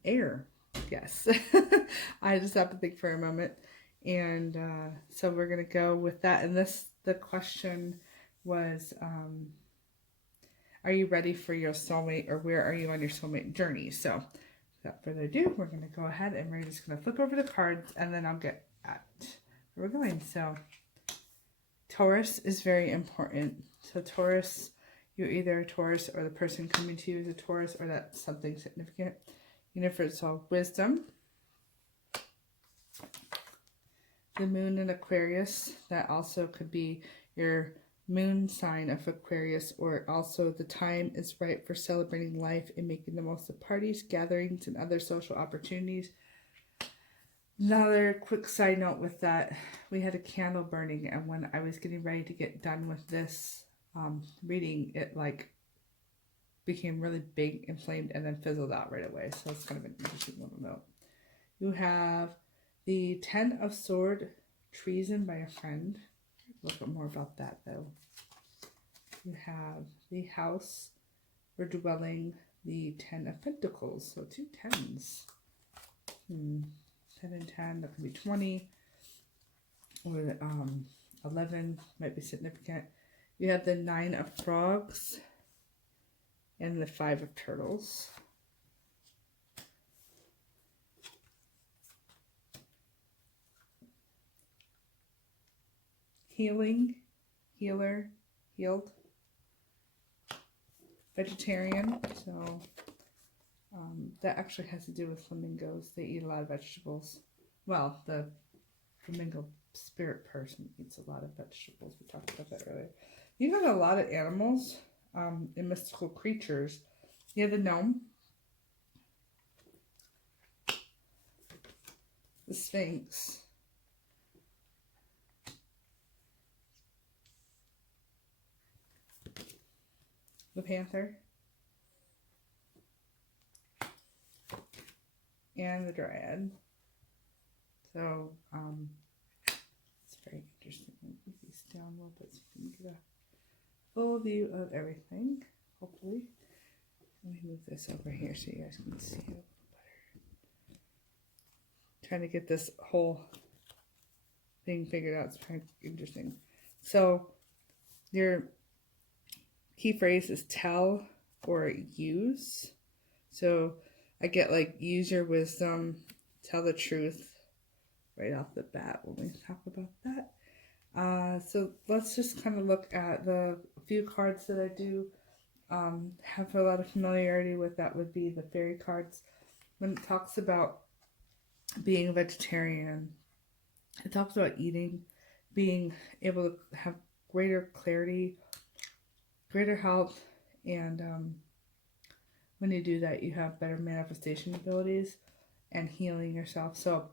air. Yes. I just have to think for a moment. And so we're going to go with that. And the question was, are you ready for your soulmate, or where are you on your soulmate journey? So without further ado, we're going to go ahead and we're just going to flip over the cards, and then I'll get at where we're going. So Taurus is very important. So Taurus, you're either a Taurus, or the person coming to you is a Taurus, or that's something significant. Universal wisdom. The moon in Aquarius, that also could be your moon sign of Aquarius, or also the time is right for celebrating life and making the most of parties, gatherings, and other social opportunities. Another quick side note with that, we had a candle burning, and when I was getting ready to get done with this reading, it like became really big, inflamed, and then fizzled out right away. So it's kind of an interesting little note. You have the Ten of Swords, treason by a friend. A little bit more about that though. You have the house or dwelling, the Ten of Pentacles. So 2 tens. 10 and 10, that could be 20. Or 11 might be significant. You have the 9 of Frogs and the 5 of Turtles. Healing, healer, healed. Vegetarian, so that actually has to do with flamingos. They eat a lot of vegetables. Well, the flamingo spirit person eats a lot of vegetables. We talked about that earlier. You have a lot of animals and mystical creatures. You have the gnome, the sphinx, the panther, and the dryad. So it's very interesting. Let me move these down a little bit so you can get a full view of everything, hopefully. Let me move this over here so you guys can see it a little better. Trying to get this whole thing figured out. It's kind of interesting. So your key phrase is tell or use. So I get like use your wisdom, tell the truth right off the bat when we talk about that. So let's just kind of look at the few cards that I do have a lot of familiarity with. That would be the fairy cards. When it talks about being a vegetarian, it talks about eating, being able to have greater clarity, greater health, and when you do that, you have better manifestation abilities and healing yourself. So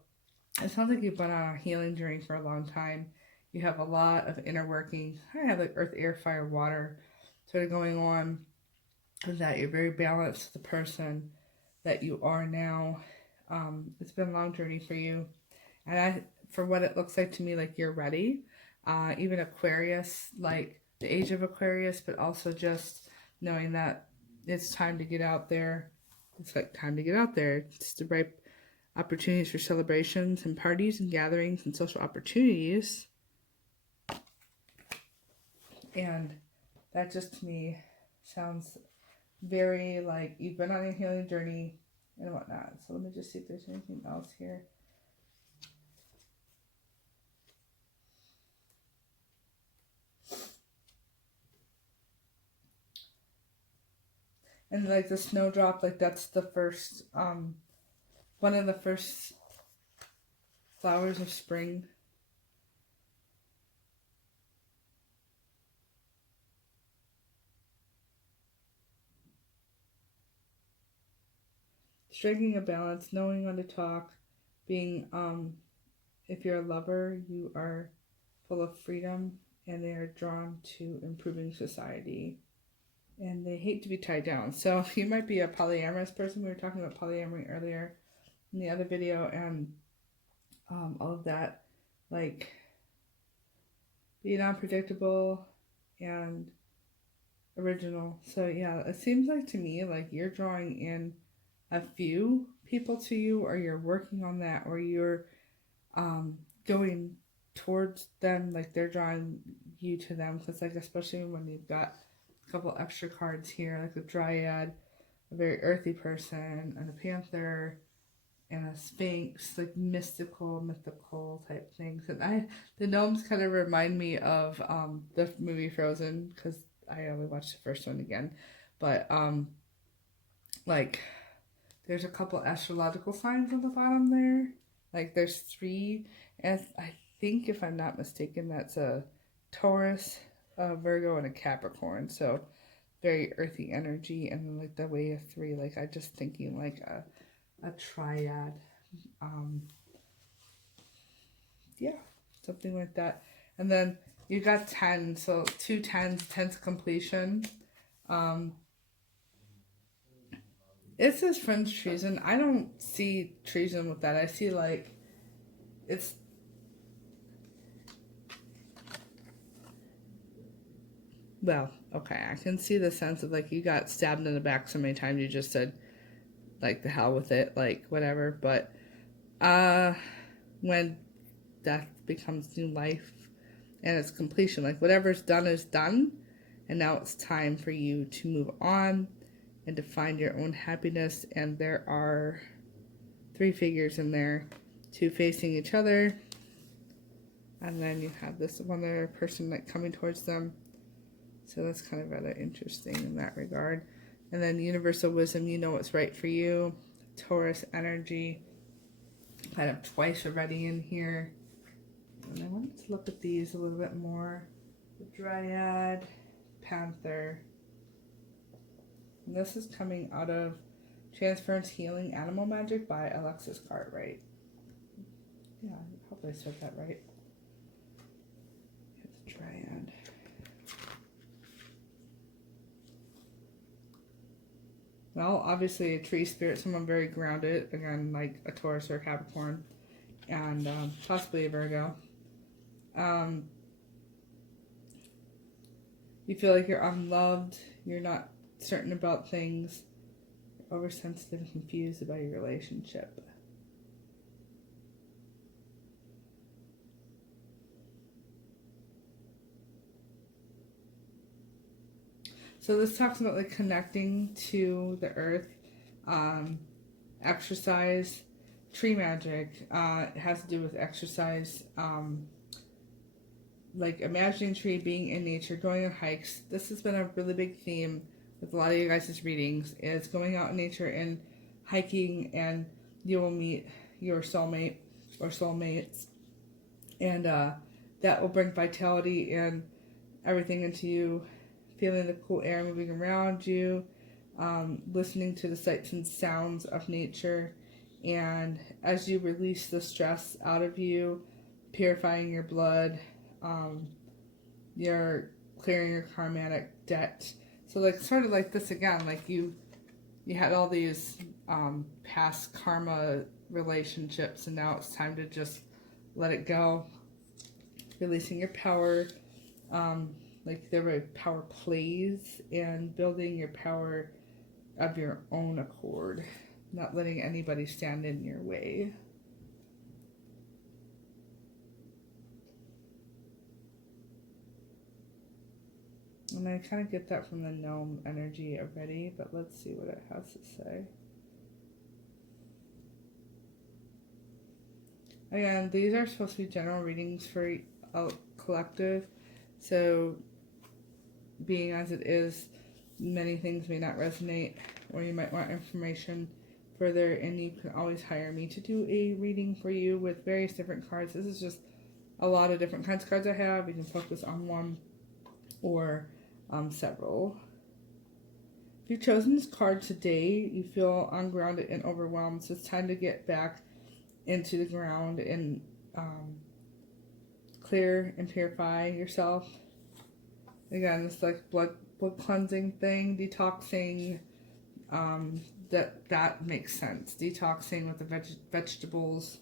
it sounds like you've been on a healing journey for a long time. You have a lot of inner working. I have like earth, air, fire, water sort of going on, that you're very balanced with the person that you are now. It's been a long journey for you. And for what it looks like to me, like you're ready. Even Aquarius, like the age of Aquarius, but also just knowing that it's time to get out there. It's like time to get out there. It's the right opportunities for celebrations and parties and gatherings and social opportunities. And that just to me sounds very like you've been on a healing journey and whatnot. So let me just see if there's anything else here. And like the snowdrop, like that's the first, one of the first flowers of spring. Striking a balance, knowing when to talk, being, if you're a lover, you are full of freedom and they are drawn to improving society. And they hate to be tied down. So you might be a polyamorous person. We were talking about polyamory earlier in the other video, and all of that, like being unpredictable and original. So yeah, it seems like to me like you're drawing in a few people to you, or you're working on that, or you're going towards them, like they're drawing you to them. Because like, especially when you've got a couple extra cards here, like a dryad, a very earthy person, and a panther, and a sphinx, like mythical type things. And the gnomes kind of remind me of the movie Frozen, because I only watched the first one again. But like there's a couple astrological signs on the bottom there. Like there's 3, and I think, if I'm not mistaken, that's a Taurus, a Virgo, and a Capricorn. So very earthy energy, and then like the way of 3, like I just thinking like a triad. Yeah, something like that. And then you got 10, so 2 10s, 10's completion. It says friends treason. I don't see treason with that. I see like it's well, okay, I can see the sense of like you got stabbed in the back so many times you just said like the hell with it, like whatever. But when death becomes new life and its completion, like whatever's done is done, and now it's time for you to move on and to find your own happiness. And there are 3 figures in there, 2 facing each other, and then you have this one other person like coming towards them. So that's kind of rather interesting in that regard. And then universal wisdom, you know what's right for you. Taurus energy, kind of twice already in here. And I wanted to look at these a little bit more. The Dryad, Panther. And this is coming out of Transference Healing Animal Magic by Alexis Cartwright. Yeah, I hope I said that right. It's a Dryad. Well, obviously a tree spirit, someone very grounded, again, like a Taurus or a Capricorn, and possibly a Virgo. You feel like you're unloved, you're not certain about things, you're oversensitive and confused about your relationship. So this talks about like connecting to the earth, exercise, tree magic. It has to do with exercise, like imagining tree, being in nature, going on hikes. This has been a really big theme with a lot of you guys' readings, is going out in nature and hiking, and you will meet your soulmate or soulmates, and that will bring vitality and everything into you, feeling the cool air moving around you, listening to the sights and sounds of nature, and as you release the stress out of you, purifying your blood, you're clearing your karmatic debt. So like sort of like this again, like you had all these past karma relationships, and now it's time to just let it go, releasing your power, like there were power plays, and building your power of your own accord, not letting anybody stand in your way. And I kind of get that from the gnome energy already, but let's see what it has to say. Again, these are supposed to be general readings for a collective, so being as it is, many things may not resonate, or you might want information further, and you can always hire me to do a reading for you with various different cards. This is just a lot of different kinds of cards I have. You can focus on one or several. If you've chosen this card today, you feel ungrounded and overwhelmed, so it's time to get back into the ground and clear and purify yourself. Again, it's like blood cleansing thing, detoxing. That makes sense. Detoxing with the vegetables,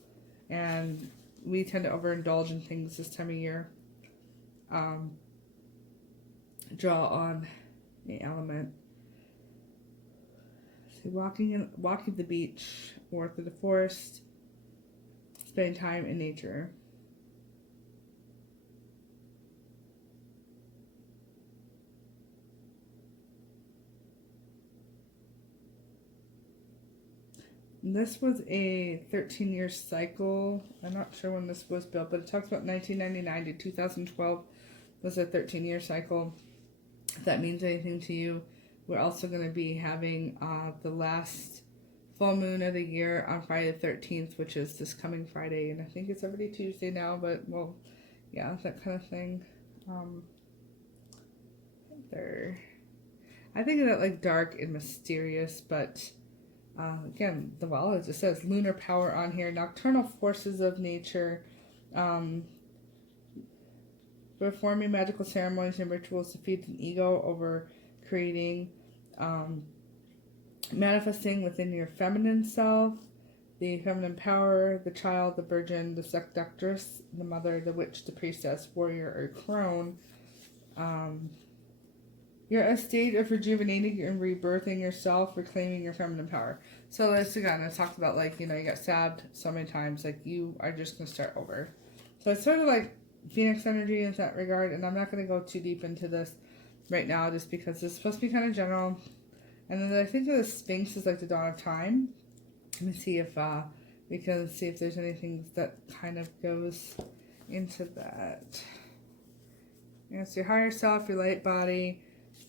and we tend to overindulge in things this time of year. Draw on the element. So walking the beach, or through the forest, spending time in nature. This was a 13-year cycle. I'm not sure when this was built, but it talks about 1999 to 2012 was a 13-year cycle. If that means anything to you, we're also going to be having the last full moon of the year on Friday the 13th, which is this coming Friday, and I think it's already Tuesday now, but well, yeah, that kind of thing. There, I think of that like dark and mysterious, but again, the Vala just says lunar power on here, nocturnal forces of nature, performing magical ceremonies and rituals to feed an ego over creating, manifesting within your feminine self, the feminine power, the child, the virgin, the seductress, the mother, the witch, the priestess, warrior, or crone. You're a state of rejuvenating and rebirthing yourself, reclaiming your feminine power. So this again, I talked about like, you got stabbed so many times, like you are just going to start over. So it's sort of like Phoenix energy in that regard, and I'm not going to go too deep into this right now just because it's supposed to be kind of general. And then I think the Sphinx is like the dawn of time. Let me see if we can see if there's anything that kind of goes into that. It's your higher self, your light body,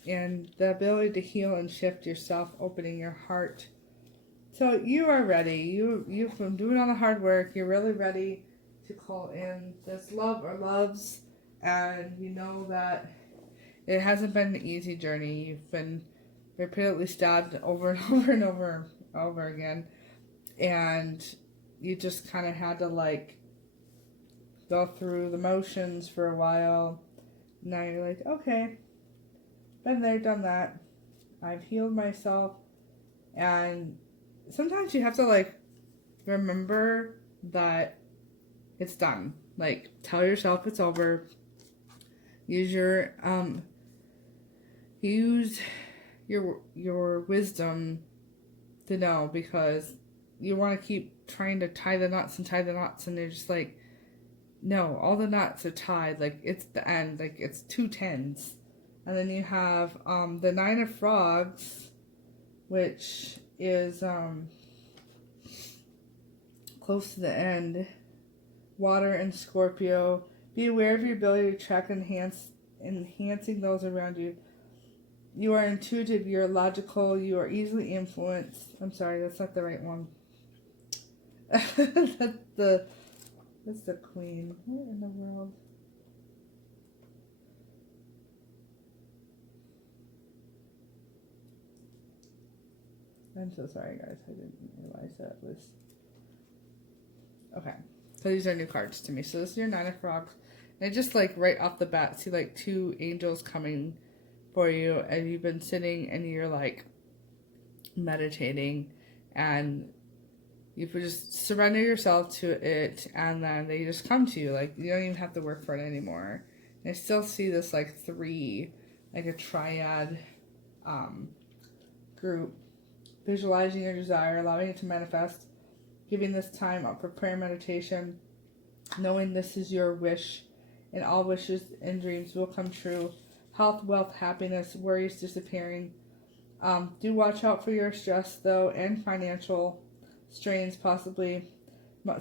and the ability to heal and shift yourself, opening your heart. So you are ready. You've been doing all the hard work. You're really ready to call in this love or loves, and you know that it hasn't been an easy journey. You've been repeatedly stabbed over and over and over again, and you just kind of had to like go through the motions for a while. Now you're like, okay, been there, done that. I've healed myself, and sometimes you have to like remember that it's done. Like, tell yourself it's over. Use your wisdom to know, because you want to keep trying to tie the knots, and they're just like, no, all the knots are tied. Like, it's the end. Like, it's 2 10s. And then you have the 9 of Frogs, which is close to the end. Water and Scorpio. Be aware of your ability to track enhancing those around you. You are intuitive, you're logical, you are easily influenced. I'm sorry, that's not the right one. That's the Queen. What in the world? I'm so sorry, guys. I didn't realize that was... Okay. So these are new cards to me. So this is your 9 of Frogs. And I just like right off the bat see like 2 angels coming for you, and you've been sitting and you're like meditating, and you just surrender yourself to it, and then they just come to you. Like, you don't even have to work for it anymore. And I still see this like 3, like a triad group. Visualizing your desire, allowing it to manifest, giving this time up for prayer meditation, knowing this is your wish, and all wishes and dreams will come true. Health, wealth, happiness, worries disappearing. Do watch out for your stress, though, and financial strains, possibly.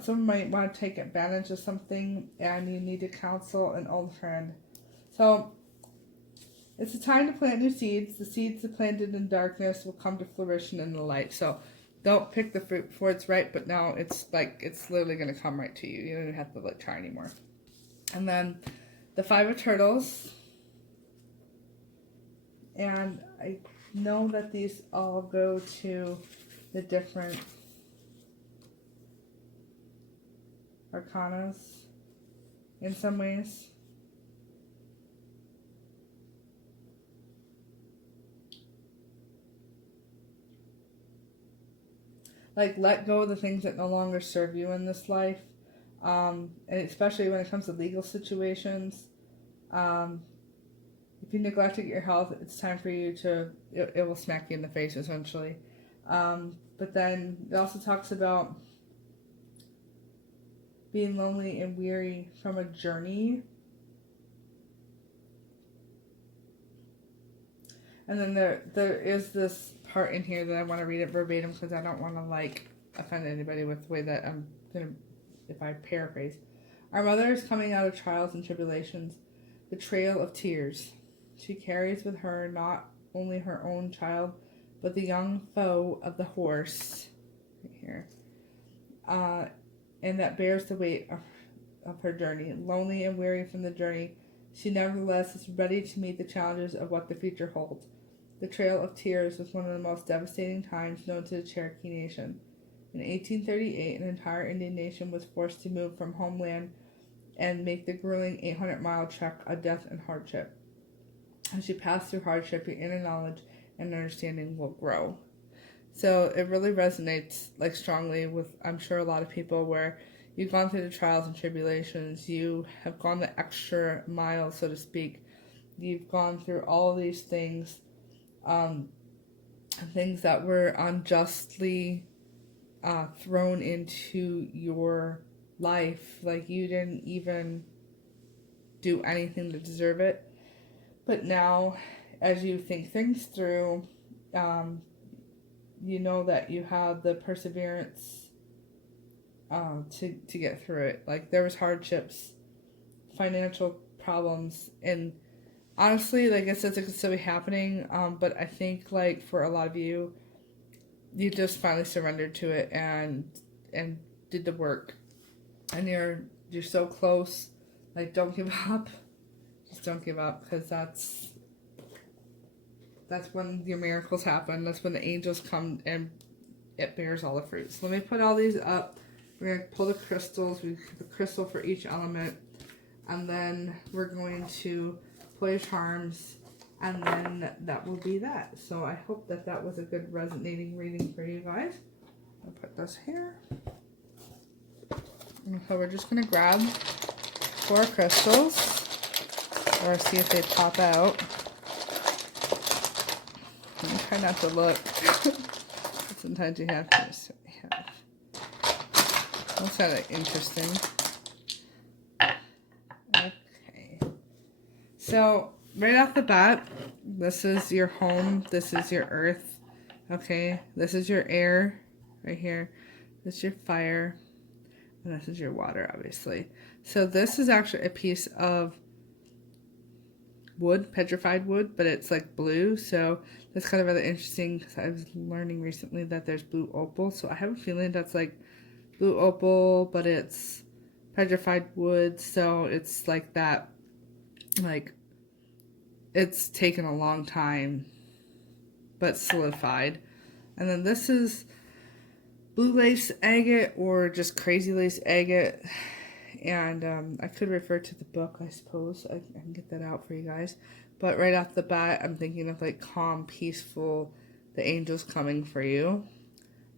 Someone might want to take advantage of something, and you need to counsel an old friend. So, it's a time to plant new seeds. The seeds that planted in darkness will come to fruition in the light. So, don't pick the fruit before it's ripe, but now it's literally going to come right to you. You don't even have to try anymore. And then the 5 of Turtles. And I know that these all go to the different arcanas in some ways. Like, let go of the things that no longer serve you in this life. And especially when it comes to legal situations. If you neglected your health, it's time for you to, it will smack you in the face, essentially. But then it also talks about being lonely and weary from a journey. And then there is this part in here that I want to read it verbatim because I don't want to like offend anybody with the way that I'm gonna, if I paraphrase. Our mother is coming out of trials and tribulations, the trail of tears. She carries with her not only her own child, but the young foe of the horse, right here, and that bears the weight of her journey. Lonely and weary from the journey, she nevertheless is ready to meet the challenges of what the future holds. The Trail of Tears was one of the most devastating times known to the Cherokee Nation. In 1838, an entire Indian nation was forced to move from homeland and make the grueling 800-mile trek a death and hardship. As you pass through hardship, your inner knowledge and understanding will grow. So it really resonates like strongly with, I'm sure, a lot of people where you've gone through the trials and tribulations, you have gone the extra mile, so to speak. You've gone through all these things, things that were unjustly thrown into your life. Like you didn't even do anything to deserve it. But now, as you think things through, you know that you have the perseverance to get through it. Like there was hardships, financial problems, and honestly, like I said, it's still be happening. But I think like for a lot of you, you just finally surrendered to it and did the work, and you're so close. Like don't give up. Just don't give up, because that's when your miracles happen. That's when the angels come and it bears all the fruit. So let me put all these up. We're going to pull the crystals. We have a crystal for each element. And then we're going to pull your charms. And then that will be that. So I hope that that was a good resonating reading for you guys. I'll put this here. And so we're just going to grab 4 crystals. Or see if they pop out. And try not to look. Sometimes you have to. So we have. That's kind of interesting. Okay. So right off the bat, this is your home. This is your earth. Okay. This is your air right here. This is your fire. And this is your water, obviously. So this is actually a piece of wood, petrified wood, but it's like blue, so that's kind of really interesting because I was learning recently that there's blue opal, so I have a feeling that's like blue opal, but it's petrified wood, so it's like that, like it's taken a long time but solidified. And then this is blue lace agate or just crazy lace agate. And I could refer to the book, I suppose. I can get that out for you guys. But right off the bat, I'm thinking of like calm, peaceful, the angels coming for you.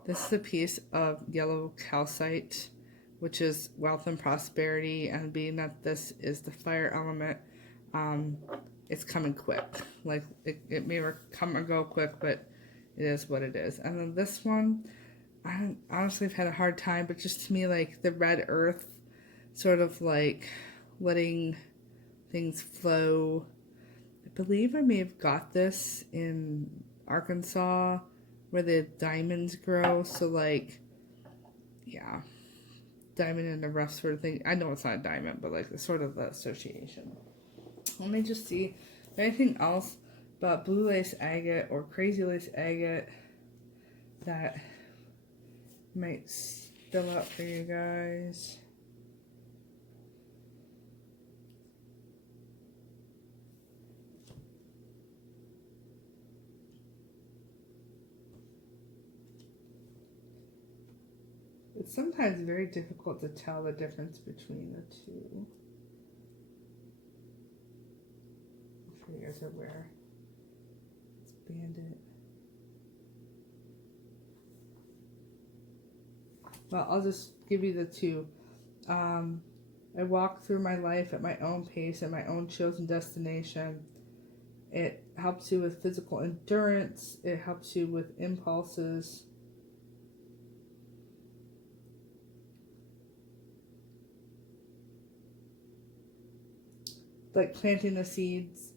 This is a piece of yellow calcite, which is wealth and prosperity. And being that this is the fire element, it's coming quick. Like it may come or go quick, but it is what it is. And then this one, I honestly have had a hard time, but just to me, like the red earth, sort of like letting things flow. I believe I may have got this in Arkansas where the diamonds grow. So like, yeah, diamond in the rough sort of thing. I know it's not a diamond, but like the sort of the association. Let me just see anything else about blue lace agate or crazy lace agate that might spill out for you guys. It's sometimes very difficult to tell the difference between the two. I'm sure you guys are aware. It's bandit. Well, I'll just give you the two. I walk through my life at my own pace, at my own chosen destination. It helps you with physical endurance. It helps you with impulses. Like planting the seeds.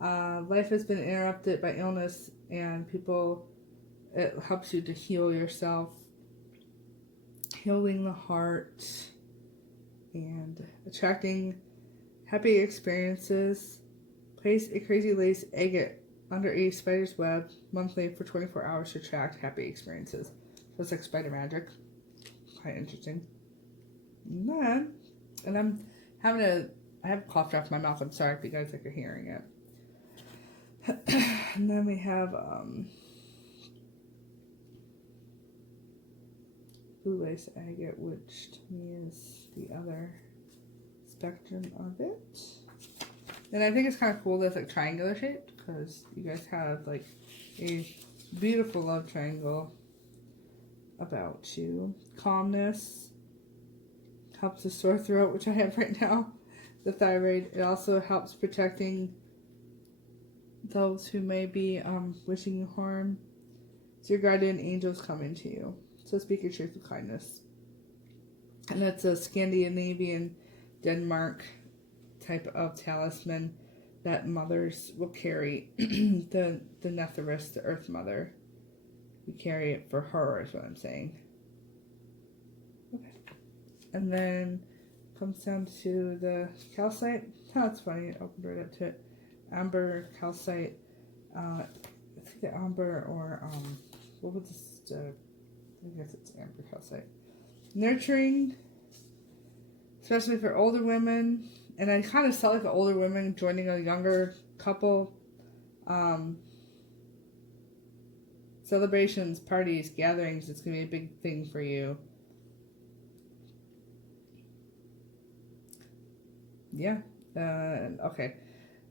Life has been interrupted by illness, and it helps you to heal yourself, healing the heart, and attracting happy experiences. Place a crazy lace agate under a spider's web monthly for 24 hours to attract happy experiences. So it's like spider magic. Quite interesting. And I'm having I have a cough drop in my mouth. I'm sorry if you guys are hearing it. And then we have blue lace agate, which to me is the other spectrum of it. And I think it's kind of cool that it's like triangular shaped, because you guys have like a beautiful love triangle about you. Calmness helps the sore throat, which I have right now. The thyroid. It also helps protecting those who may be wishing you harm. It's your guardian angels coming to you. So speak your truth with kindness. And that's a Scandinavian, Denmark type of talisman that mothers will carry. the Netherus, the Earth Mother. We carry it for her, is what I'm saying. Okay. And then comes down to the calcite. Oh, that's funny. It opened right up to it. Amber, calcite. It's either amber or what was this? I guess it's amber calcite. Nurturing, especially for older women. And I kind of felt like an older woman joining a younger couple. Celebrations, parties, gatherings. It's going to be a big thing for you. Yeah. Okay.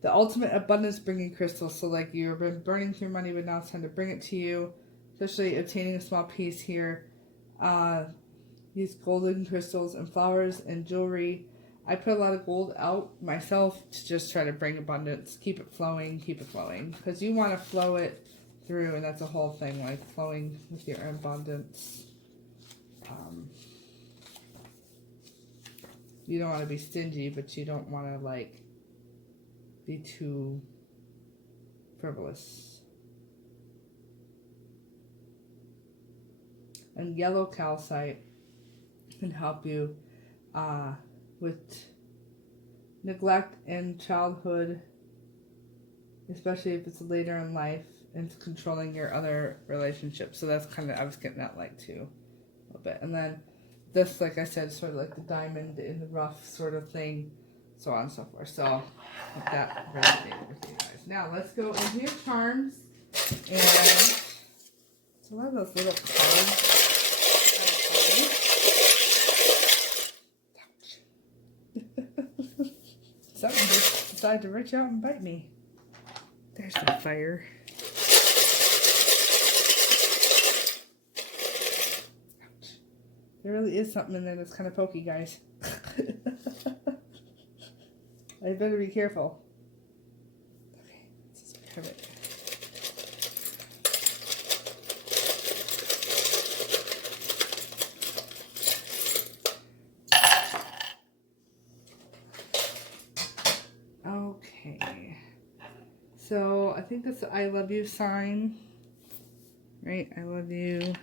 The ultimate abundance bringing crystal. So like you've been burning through money, but now it's time to bring it to you. Especially obtaining a small piece here. Use golden crystals and flowers and jewelry. I put a lot of gold out myself to just try to bring abundance. Keep it flowing, keep it flowing. Because you want to flow it through, and that's a whole thing, like flowing with your abundance. You don't want to be stingy, but you don't want to like be too frivolous. And yellow calcite can help you with neglect in childhood, especially if it's later in life, and it's controlling your other relationships. So that's kind of, I was getting that light too a little bit. And then this, like I said, sort of like the diamond in the rough sort of thing, so on and so forth. So let that resonate with you guys. Now let's go into your charms. And it's a lot of those little cards. Something just decided to reach out and bite me. There's the fire. Ouch. There really is something in there that's kind of pokey, guys. I better be careful. Okay, let's just grab it. Okay. So I think that's the I love you sign. Right? I love you.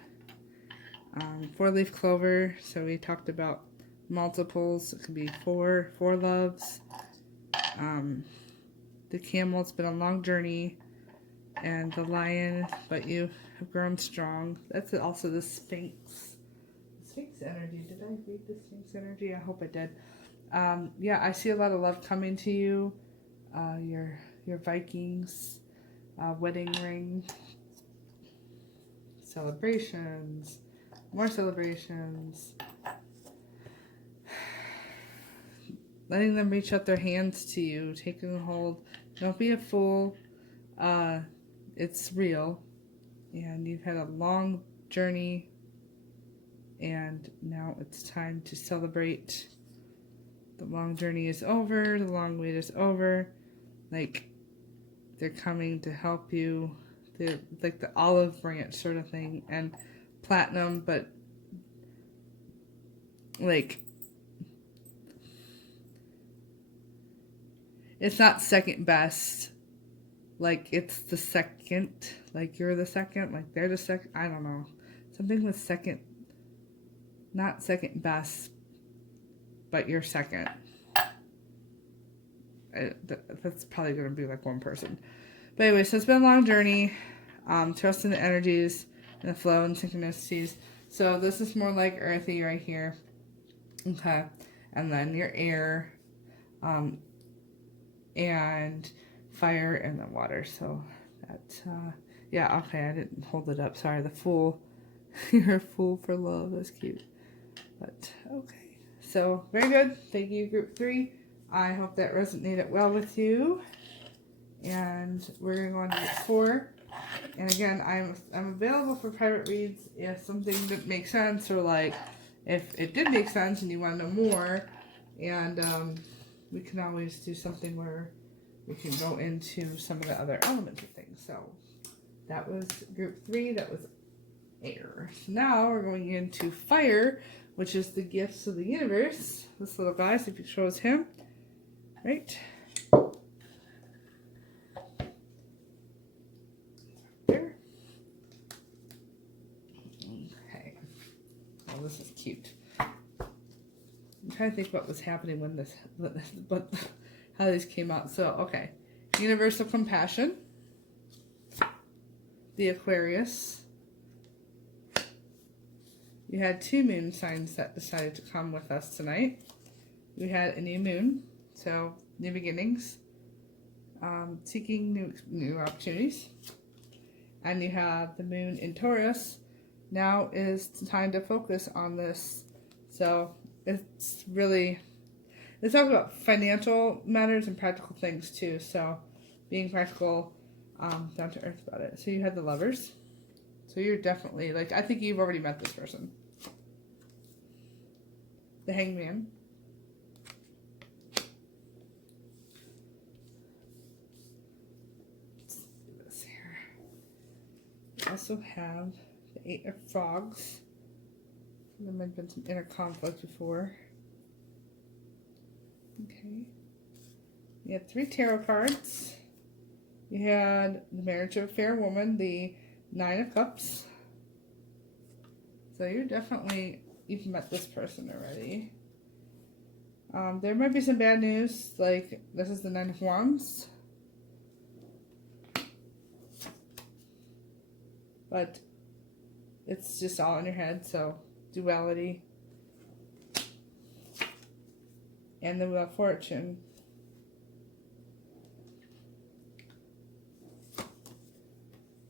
4-leaf clover. So we talked about multiples. It could be four loves. The camel, it's been a long journey. And the lion, but you have grown strong. That's also the Sphinx. Sphinx energy. Did I read the Sphinx energy? I hope I did. Yeah, I see a lot of love coming to you. Your Vikings, wedding ring, celebrations, more celebrations. Letting them reach out their hands to you, taking a hold. Don't be a fool. It's real. And you've had a long journey. And now it's time to celebrate. The long journey is over. The long wait is over. Like, they're coming to help you. They're like the olive branch sort of thing, and platinum, but like it's not second best. Like it's the second. Like you're the second. Like they're the second. I don't know. Something with second. Not second best, but you're second. That's probably going to be like one person. But anyway, so it's been a long journey. Trust in the energies and the flow and synchronicities. So this is more like earthy right here. Okay. And then your air. And fire and then water. So that, yeah, okay, I didn't hold it up. Sorry, the Fool. You're a fool for love. That's cute. But, okay. So, very good. Thank you, Group 3. I hope that resonated well with you. And we're going to go on to Group 4. And again, I'm available for private reads if something didn't make sense, or like if it did make sense and you want to know more. And we can always do something where we can go into some of the other elements of things. So that was Group 3. That was air. So now we're going into fire, which is the gifts of the universe. This little guy, see if it shows him. Right. There. Okay. Oh, this is cute. I'm trying to think what was happening when this, but how these came out. So, okay. Universal compassion. The Aquarius. You had 2 moon signs that decided to come with us tonight. We had a new moon, so new beginnings, seeking new opportunities. And you have the moon in Taurus. Now is the time to focus on this. So it's really, it's talking about financial matters and practical things too. So being practical, down to earth about it. So you had the Lovers. So you're definitely, like, I think you've already met this person. The Hangman. Let's do this here. We also have the 8 of Frogs. There might have been some inner conflict before. Okay. You had 3 tarot cards. You had the Marriage of a Fair Woman, the 9 of Cups. So you're definitely, you've met this person already. There might be some bad news, like this is the 9 of Wands. But it's just all in your head, so duality. And the Wheel of Fortune.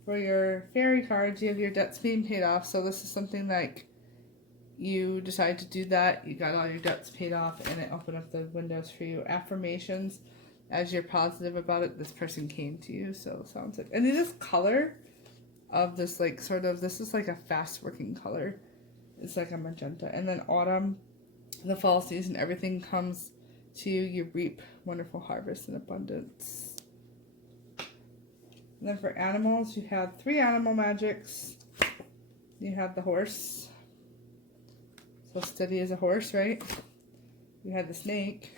For your fairy cards, you have your debts being paid off. So this is something like you decide to do that. You got all your debts paid off and it opened up the windows for you. Affirmations, as you're positive about it, this person came to you. So it sounds like, and this color of this, like sort of, this is like a fast working color. It's like a magenta. And then autumn, the fall season, everything comes to you. You reap wonderful harvest and abundance. And then for animals, you have 3 animal magics. You have the horse. So steady as a horse, right? You had the snake.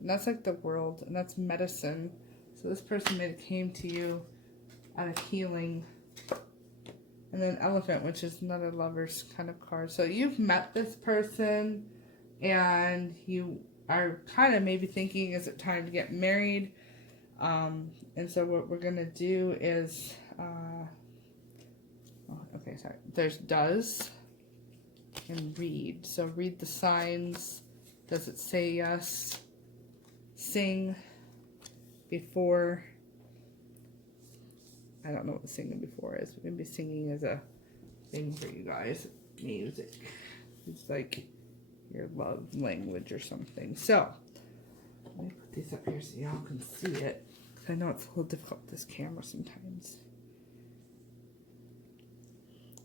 And that's like the world. And that's medicine. So this person maybe came to you out of healing. And then elephant, which is another lover's kind of card. So you've met this person. And you are kind of maybe thinking, is it time to get married? And so what we're going to do is, okay, sorry. There's does and read. So read the signs. Does it say yes? Sing before. I don't know what singing before is. Maybe singing is a thing for you guys. Music. It's like your love language or something. So, let me put these up here so y'all can see it. I know it's a little difficult with this camera sometimes.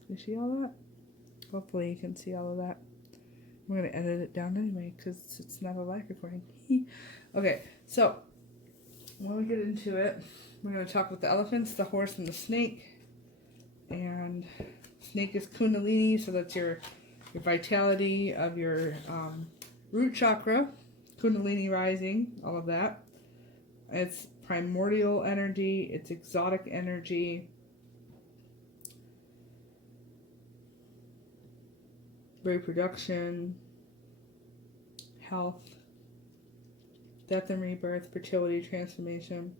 You see all that? Hopefully you can see all of that. We're going to edit it down anyway because it's not a live recording. Okay, so when we get into it, We're going to talk about the elephants, the horse, and the snake. And snake is Kundalini, so that's your vitality of your root chakra, Kundalini rising, all of that. It's primordial energy, it's exotic energy, reproduction, health, death and rebirth, fertility, transformation.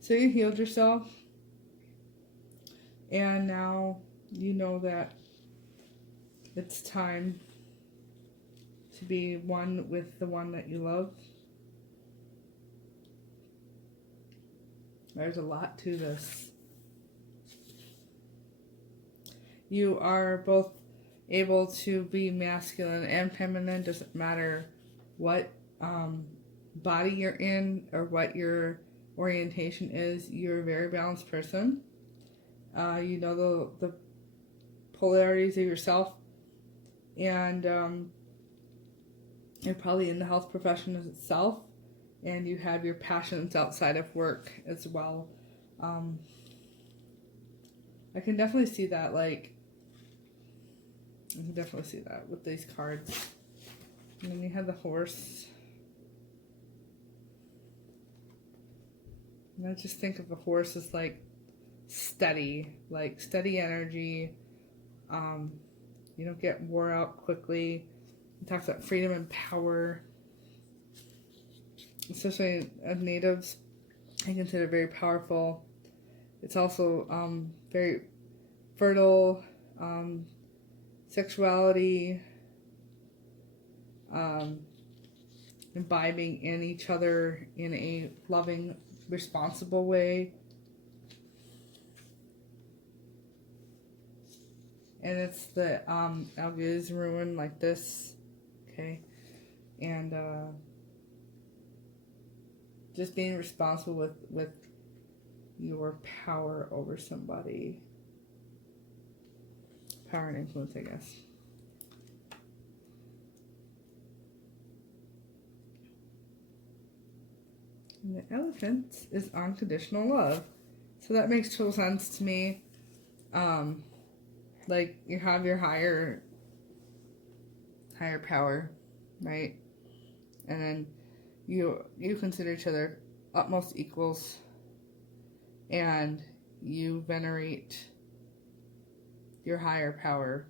So you healed yourself, and now you know that it's time to be one with the one that you love. There's a lot to this. You are both able to be masculine and feminine. Doesn't matter what body you're in or what your orientation is. You're a very balanced person. You know the polarities of yourself, and you're probably in the health profession itself, and you have your passions outside of work as well. I can definitely see that, I can definitely see that with these cards. And then you have the horse. And I just think of the horse as steady energy. You don't get wore out quickly. It talks about freedom and power. Especially as natives, I consider very powerful. It's also very fertile, sexuality, imbibing in each other in a loving, responsible way. And it's the Algiz ruin like this, okay? And just being responsible with your power over somebody. Power and influence, I guess. And the elephant is unconditional love. So that makes total sense to me. You have your higher power, right? And then you consider each other utmost equals, and you venerate your higher power.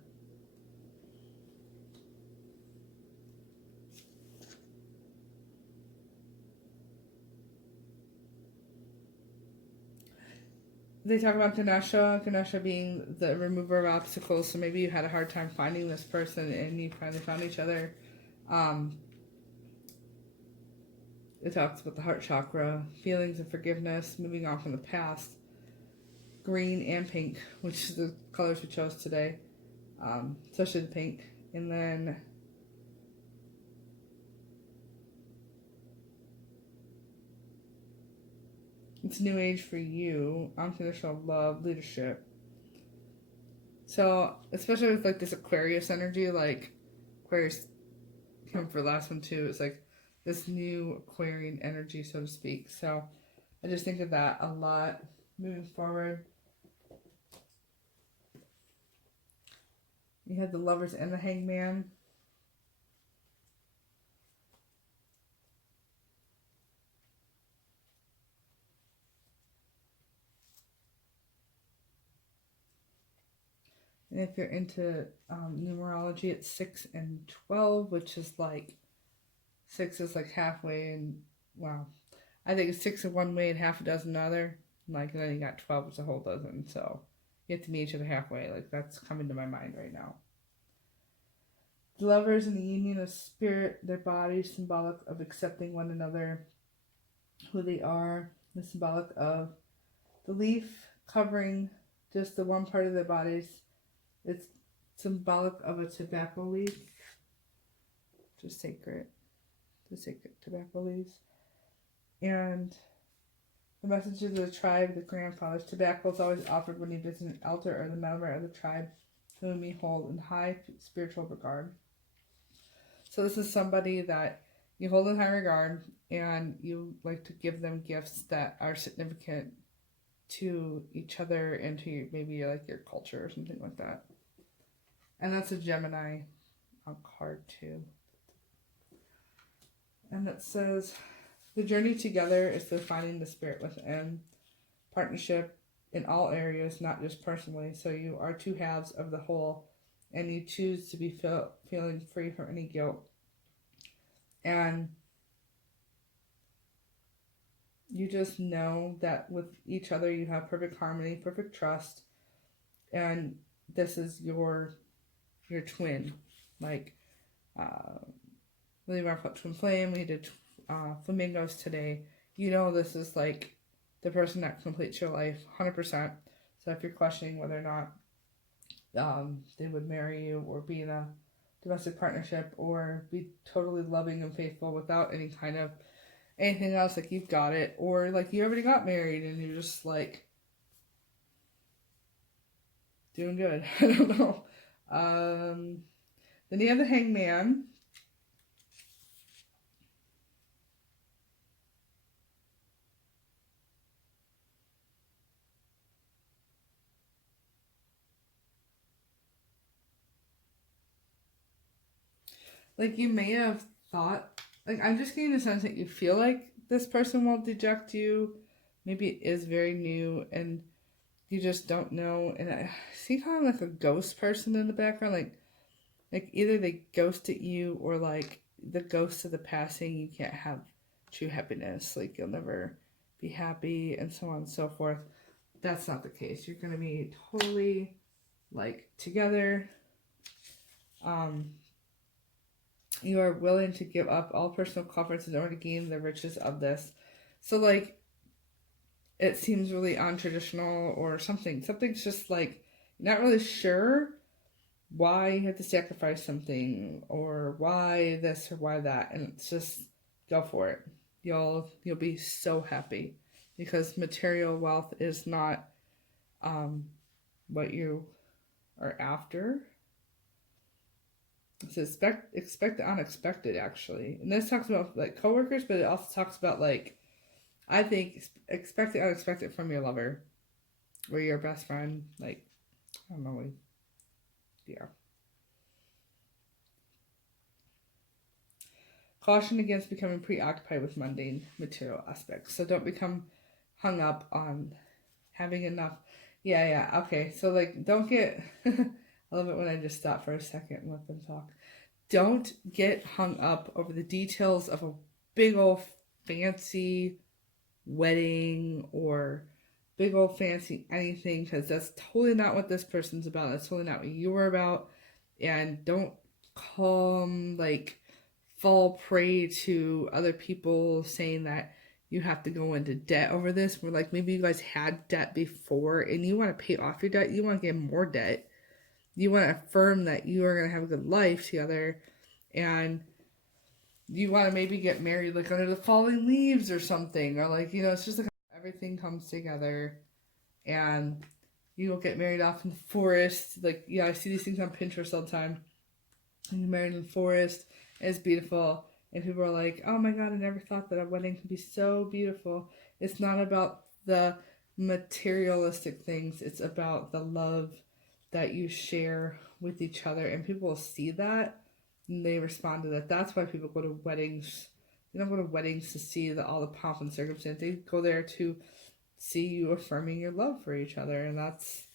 They talk about Ganesha being the remover of obstacles, so maybe you had a hard time finding this person and you finally found each other. It talks about the heart chakra, feelings of forgiveness, moving on from the past. Green and pink, which is the colors we chose today, especially the pink. And then it's new age for you, unconditional love, leadership. So, especially with this Aquarius energy, Aquarius came for the last one too. It's this new Aquarian energy, so to speak. So, I just think of that a lot moving forward. You had the Lovers and the Hangman. And if you're into numerology, it's 6 and 12, which is 6 is halfway, and wow. I think it's 6 in one way and half a dozen another. And then you got 12, it's a whole dozen. So you have to meet each other halfway. That's coming to my mind right now. The lovers in the union of spirit, their bodies symbolic of accepting one another, who they are, the symbolic of the leaf covering just the one part of their bodies. It's symbolic of a tobacco leaf, just sacred, the sacred tobacco leaves. And the message of the tribe, the grandfathers, tobacco is always offered when you visit an elder or the member of the tribe whom you hold in high spiritual regard. So this is somebody that you hold in high regard, and you like to give them gifts that are significant to each other and to maybe like your culture or something like that. And that's a Gemini card too. And it says, the journey together is to finding the spirit within, partnership in all areas, not just personally. So you are two halves of the whole, and you choose to be feeling free from any guilt. And you just know that with each other you have perfect harmony, perfect trust, and this is your twin. Like, Lily Marflette Twin Flame, we did flamingos today. You know this is like the person that completes your life 100%. So if you're questioning whether or not they would marry you or be in a domestic partnership or be totally loving and faithful without any kind of anything else, like you've got it, or like you already got married and you're just like doing good. I don't know. Then you have the Hangman. Like you may have thought, like I'm just getting the sense that you feel like this person will deject you. Maybe it is very new and you just don't know. And I see kind of like a ghost person in the background, like either they ghosted you or like the ghost of the passing. You can't have true happiness. Like you'll never be happy and so on and so forth. That's not the case. You're gonna be totally like together. You are willing to give up all personal comforts in order to gain the riches of this. So like it seems really untraditional or something. Something's just like you're not really sure why you have to sacrifice something or why this or why that, and it's just go for it. You'll be so happy because material wealth is not what you are after. So expect the unexpected actually, and this talks about like coworkers, but it also talks about like I think expect the unexpected from your lover or your best friend. Like I don't know, yeah. Caution against becoming preoccupied with mundane material aspects. So don't become hung up on having enough. Yeah. Okay. So like don't get I love it when I just stop for a second and let them talk. Don't get hung up over the details of a big old fancy wedding or big old fancy anything, because that's totally not what this person's about. That's totally not what you were about. And don't like fall prey to other people saying that you have to go into debt over this. Where like maybe you guys had debt before and you want to pay off your debt, you want to get more debt. You want to affirm that you are going to have a good life together, and you want to maybe get married like under the falling leaves or something, or like, it's just like everything comes together and you will get married off in the forest. Like, I see these things on Pinterest all the time. And you're married in the forest, and it's beautiful. And people are like, oh my God, I never thought that a wedding could be so beautiful. It's not about the materialistic things. It's about the love that you share with each other, and people will see that and they respond to that. That's why people go to weddings. They don't go to weddings to see all the pomp and circumstance. They go there to see you affirming your love for each other, and that's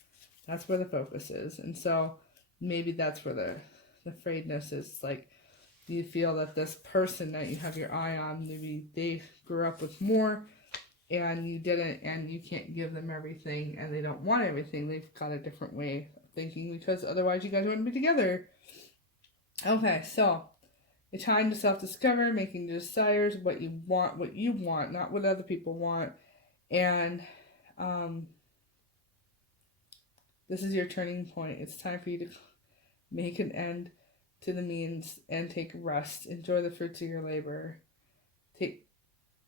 where the focus is. And so maybe that's where the afraidness is. Like, do you feel that this person that you have your eye on, maybe they grew up with more and you didn't, and you can't give them everything, and they don't want everything. They've got a different way thinking, because otherwise you guys wouldn't be together. Okay, so you're trying to self-discover, making desires, what you want, not what other people want. And this is your turning point. It's time for you to make an end to the means and take rest. Enjoy the fruits of your labor.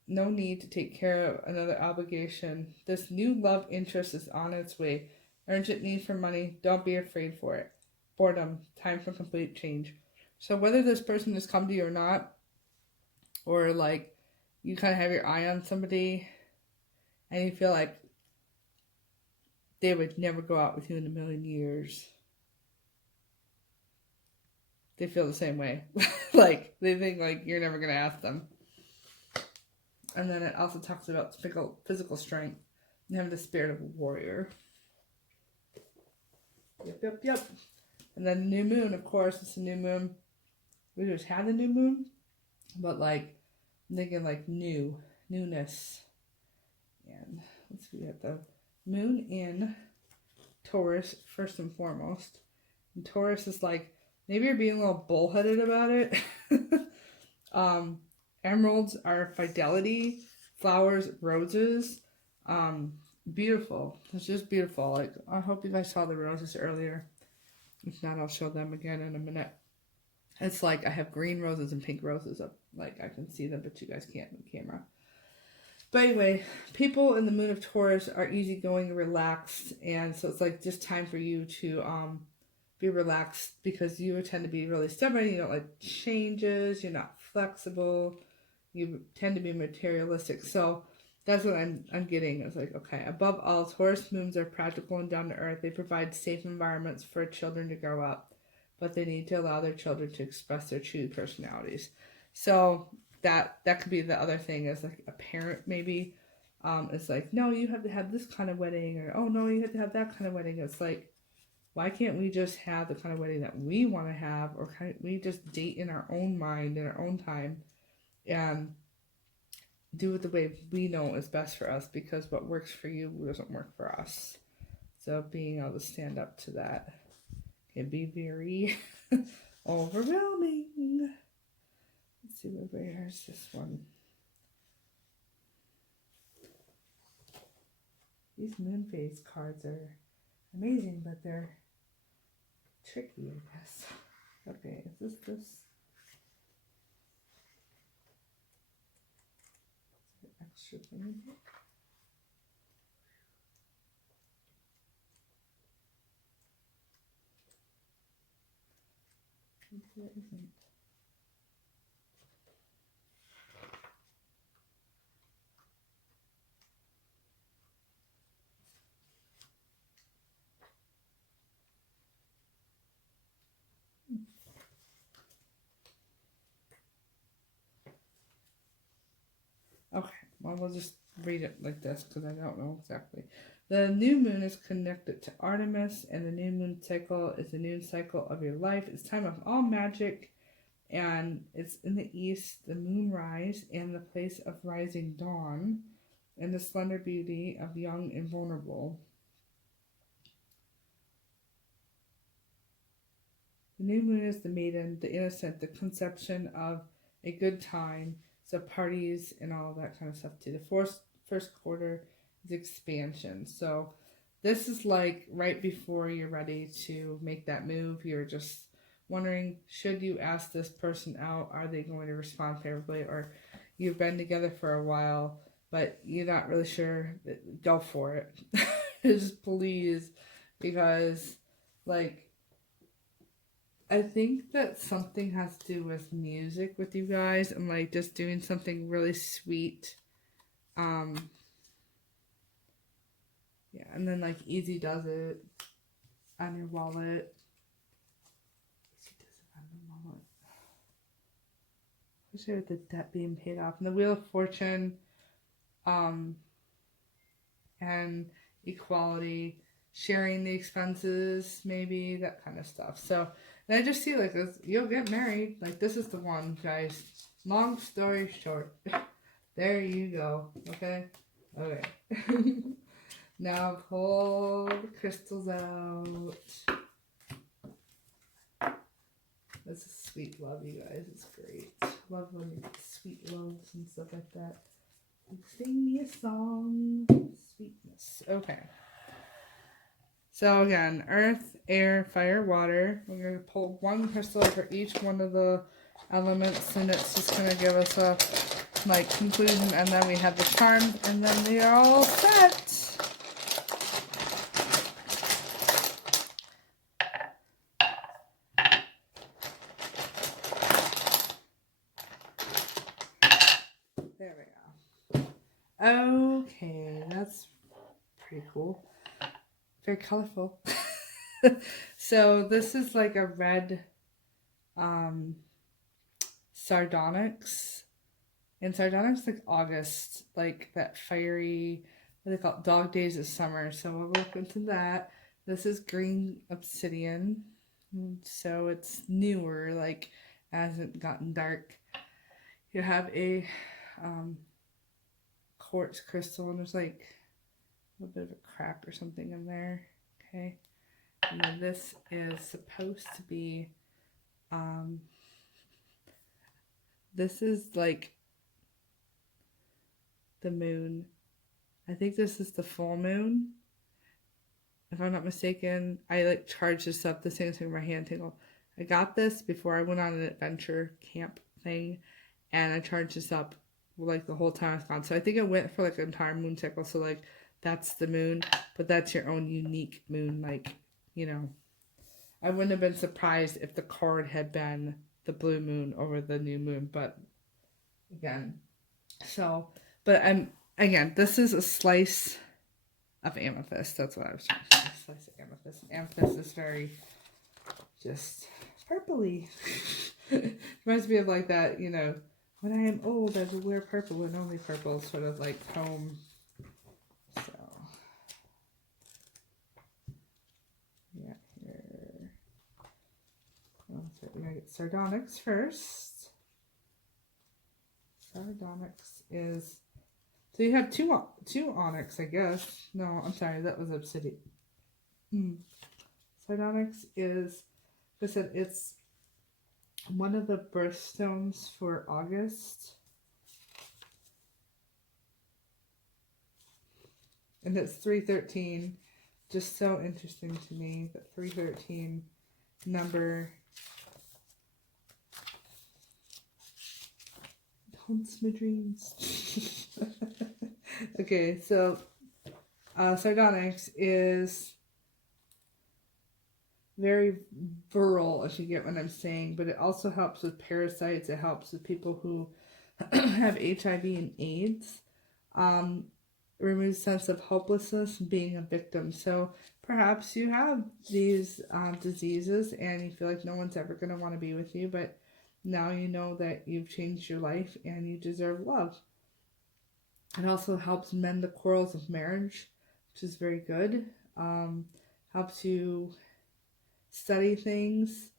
No need to take care of another obligation. This new love interest is on its way. Urgent need for money. Don't be afraid for it. boredom, time for complete change. So whether this person has come to you or not, or like you kind of have your eye on somebody and you feel like they would never go out with you in a million years. They feel the same way. Like, they think, like, you're never going to ask them. And then it also talks about physical strength and having the spirit of a warrior. Yep. And then new moon, of course, it's a new moon. We just had the new moon. But, like, I'm thinking, like, newness. And let's see, we got the moon in Taurus, first and foremost. And Taurus is like, maybe you're being a little bullheaded about it. Emeralds are fidelity, flowers, roses. Beautiful. It's just beautiful. Like, I hope you guys saw the roses earlier. If not, I'll show them again in a minute. It's like I have green roses and pink roses up. Like, I can see them, but you guys can't in the camera. But anyway, people in the moon of Taurus are easygoing and relaxed. And so it's like just time for you to be relaxed, because you tend to be really stubborn. You don't like changes. You're not flexible. You tend to be materialistic. So that's what I'm getting. It's like, okay, above all, Taurus moons are practical and down to earth. They provide safe environments for children to grow up, but they need to allow their children to express their true personalities. So that could be the other thing, is like a parent maybe it's like, no, you have to have this kind of wedding, or oh no, you have to have that kind of wedding. It's like, why can't we just have the kind of wedding that we want to have, or can't we just date in our own mind, in our own time, and do it the way we know is best for us, because what works for you doesn't work for us. So being able to stand up to that can be very overwhelming. Let's see, where's this one? These moon phase cards are amazing, but they're tricky, I guess. Okay, is this? Extra thing in here? There isn't. Okay, well, we'll just read it like this because I don't know exactly. The new moon is connected to Artemis, and the new moon cycle is the new cycle of your life. It's time of all magic, and it's in the east, the moonrise, and the place of rising dawn, and the slender beauty of young and vulnerable. The new moon is the maiden, the innocent, the conception of a good time. So parties and all that kind of stuff too. The first quarter is expansion. So this is like right before you're ready to make that move. You're just wondering, should you ask this person out? Are they going to respond favorably? Or you've been together for a while, but you're not really sure. Go for it. Just please. Because like, I think that something has to do with music with you guys, and like just doing something really sweet. Yeah, and then like Easy does it on your wallet. Easy does it on your wallet. Especially with the debt being paid off. And the Wheel of Fortune, and equality, sharing the expenses, maybe, that kind of stuff. So, and I just see like this, you'll get married. Like, this is the one, guys. Long story short. There you go. Okay? Okay. Now pull the crystals out. This is sweet love, you guys. It's great. Love when you get sweet loves and stuff like that. Sing me a song. Sweetness. Okay. So again, earth, air, fire, water. We're going to pull one crystal for each one of the elements, and it's just going to give us a like conclusion, and then we have the charms, and then they are all set. Okay, that's pretty cool. Very colorful. So this is like a red um sardonyx. And sardonyx like August, like that fiery, what they call it, dog days of summer. So we'll look into that. This is green obsidian. So it's newer, like hasn't gotten dark. You have a um, quartz crystal, and there's like a little bit of a crack or something in there. Okay. And then this is supposed to be, um, this is like the moon. I think this is the full moon. If I'm not mistaken, I like charged this up. This thing's making my hand tingle. I got this before I went on an adventure camp thing, and I charged this up like the whole time I was gone. So I think it went for like an entire moon cycle. So like that's the moon, but that's your own unique moon. Like, you know, I wouldn't have been surprised if the card had been the blue moon over the new moon. But again, so but I'm again, this is a slice of amethyst. That's what I was trying to say. Slice of amethyst. Amethyst is very just purpley. Reminds me of like that, you know, when I am old, I will wear purple and only purple, sort of like home. So, yeah, here. We're gonna get sardonyx first. Sardonyx is, so you have two onyx, I guess. No, I'm sorry, that was obsidian. Sardonyx is, like I said, it's one of the birthstones for August. And it's 313. Just so interesting to me that 313 number haunts my dreams. Okay, so sardonyx is very virile, if you get what I'm saying, but it also helps with parasites. It helps with people who have HIV and AIDS. Removes sense of hopelessness and being a victim. So perhaps you have these diseases and you feel like no one's ever going to want to be with you, but now you know that you've changed your life and you deserve love. It also helps mend the quarrels of marriage, which is very good. Helps you study things.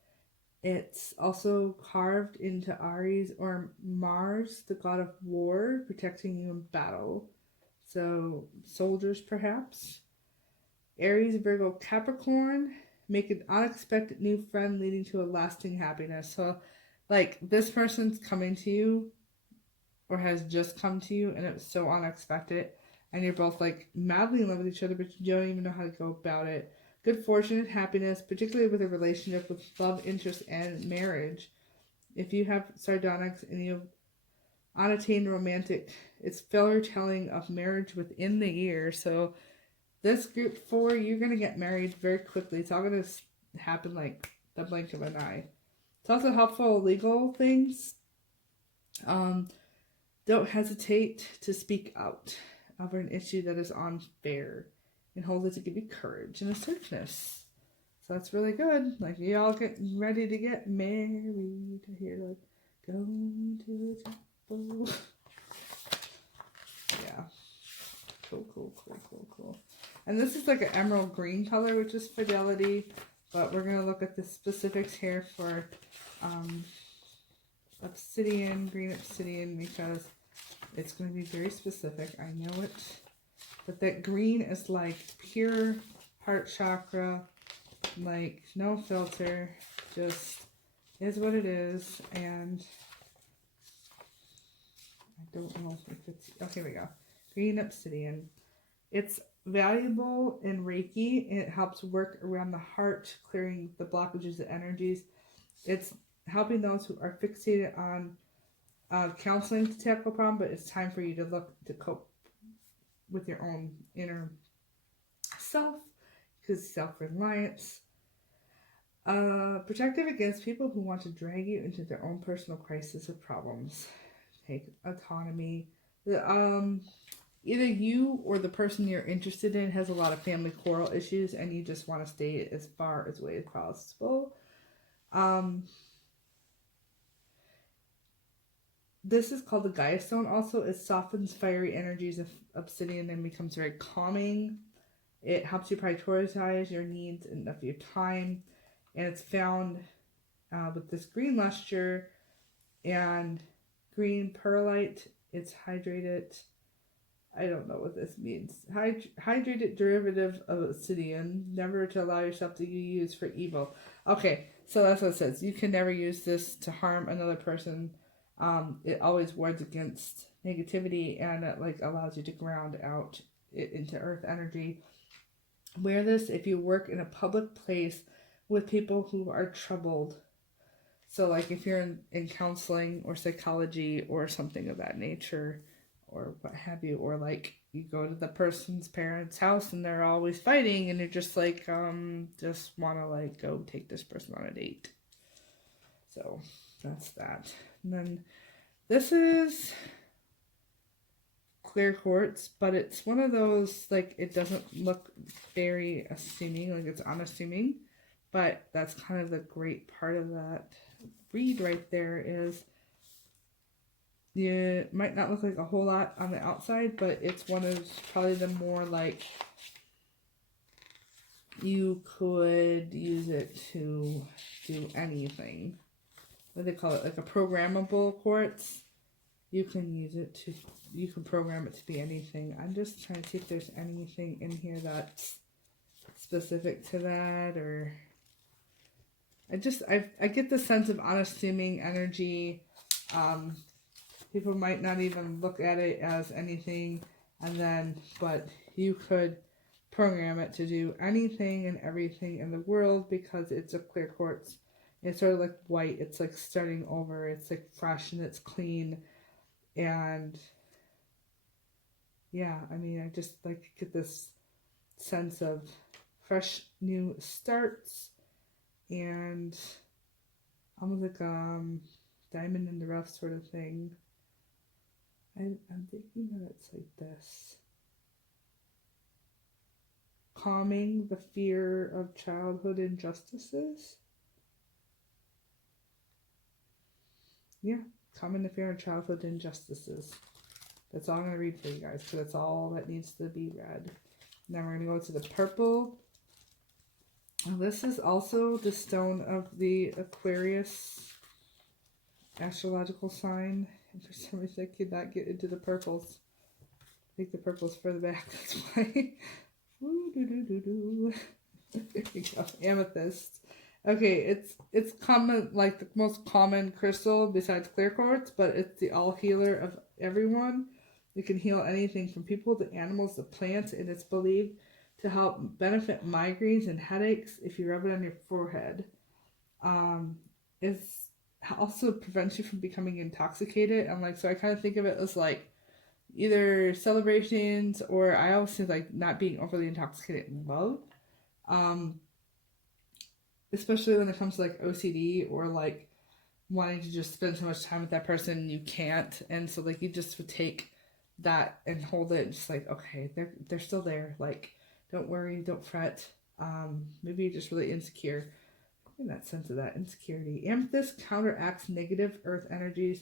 It's also carved into Aries or Mars, the god of war, protecting you in battle. So, soldiers perhaps. Aries, Virgo, Capricorn make an unexpected new friend leading to a lasting happiness. So, like, this person's coming to you or has just come to you and it was so unexpected. And you're both like madly in love with each other, but you don't even know how to go about it. Good fortune and happiness, particularly with a relationship with love, interest, and marriage. If you have sardonyx and you have unattained romantic, it's foretelling of marriage within the year. So this group 4, you're going to get married very quickly. It's all going to happen like the blink of an eye. It's also helpful legal things. Don't hesitate to speak out over an issue that is unfair and hold it to give you courage and assertiveness. So that's really good. Like, you all getting ready to get married. Here, like, go to the chapel. Yeah. Cool. And this is like an emerald green color, which is fidelity. But we're going to look at the specifics here for obsidian, green obsidian, because it's going to be very specific. I know it. But that green is like pure heart chakra, like no filter, just is what it is. And I don't know if it's, oh, here we go. Green obsidian. It's valuable in Reiki. It helps work around the heart, clearing the blockages of energies. It's helping those who are fixated on counseling to tackle a problem, but it's time for you to look to cope with your own inner self, because self-reliance. Protective against people who want to drag you into their own personal crisis or problems. Take autonomy. either you or the person you're interested in has a lot of family quarrel issues and you just want to stay as far away as possible. This is called the Gaia Stone. Also, it softens fiery energies of obsidian and becomes very calming. It helps you prioritize your needs and of your time. And it's found with this green luster and green perlite. It's hydrated. I don't know what this means. Hydrated derivative of obsidian, never to allow yourself to be used for evil. Okay, so that's what it says. You can never use this to harm another person. It always wards against negativity, and it like allows you to ground out it into earth energy. Wear this if you work in a public place with people who are troubled. So like if you're in counseling or psychology or something of that nature, or what have you, or like you go to the person's parents' house and they're always fighting and you're just like, just want to like go take this person on a date. So that's that. And then this is clear quartz, but it's one of those, like, it doesn't look very assuming, like it's unassuming, but that's kind of the great part of that read right there is you might not look like a whole lot on the outside, but it's one of probably the more like you could use it to do anything. What do they call it? Like a programmable quartz. You can use it to, you can program it to be anything. I'm just trying to see if there's anything in here that's specific to that, or I get the sense of unassuming energy. People might not even look at it as anything, but you could program it to do anything and everything in the world because it's a clear quartz. It's sort of like white. It's like starting over. It's like fresh and it's clean. And yeah, I mean, I just like get this sense of fresh new starts and almost like diamond in the rough sort of thing. I'm thinking that it's like this. Calming the fear of childhood injustices. Yeah, calming the fear of childhood injustices. That's all I'm going to read for you guys, because that's all that needs to be read. Now we're going to go to the purple. This is also the stone of the Aquarius astrological sign. And for some reason I could not get into the purples. I think the purple's further back, that's why. There we go. Amethyst. Okay, it's common, like the most common crystal besides clear quartz, but it's the all healer of everyone. It can heal anything from people to animals to plants, and it's believed to help benefit migraines and headaches if you rub it on your forehead. It's also prevents you from becoming intoxicated. And like, so I kind of think of it as like either celebrations, or I always think like not being overly intoxicated in love. Especially when it comes to like OCD or like wanting to just spend so much time with that person and you can't. And so like you just would take that and hold it and just like, okay, they're still there. Like, don't worry, don't fret. Maybe you're just really insecure. In that sense of that insecurity. Amethyst counteracts negative earth energies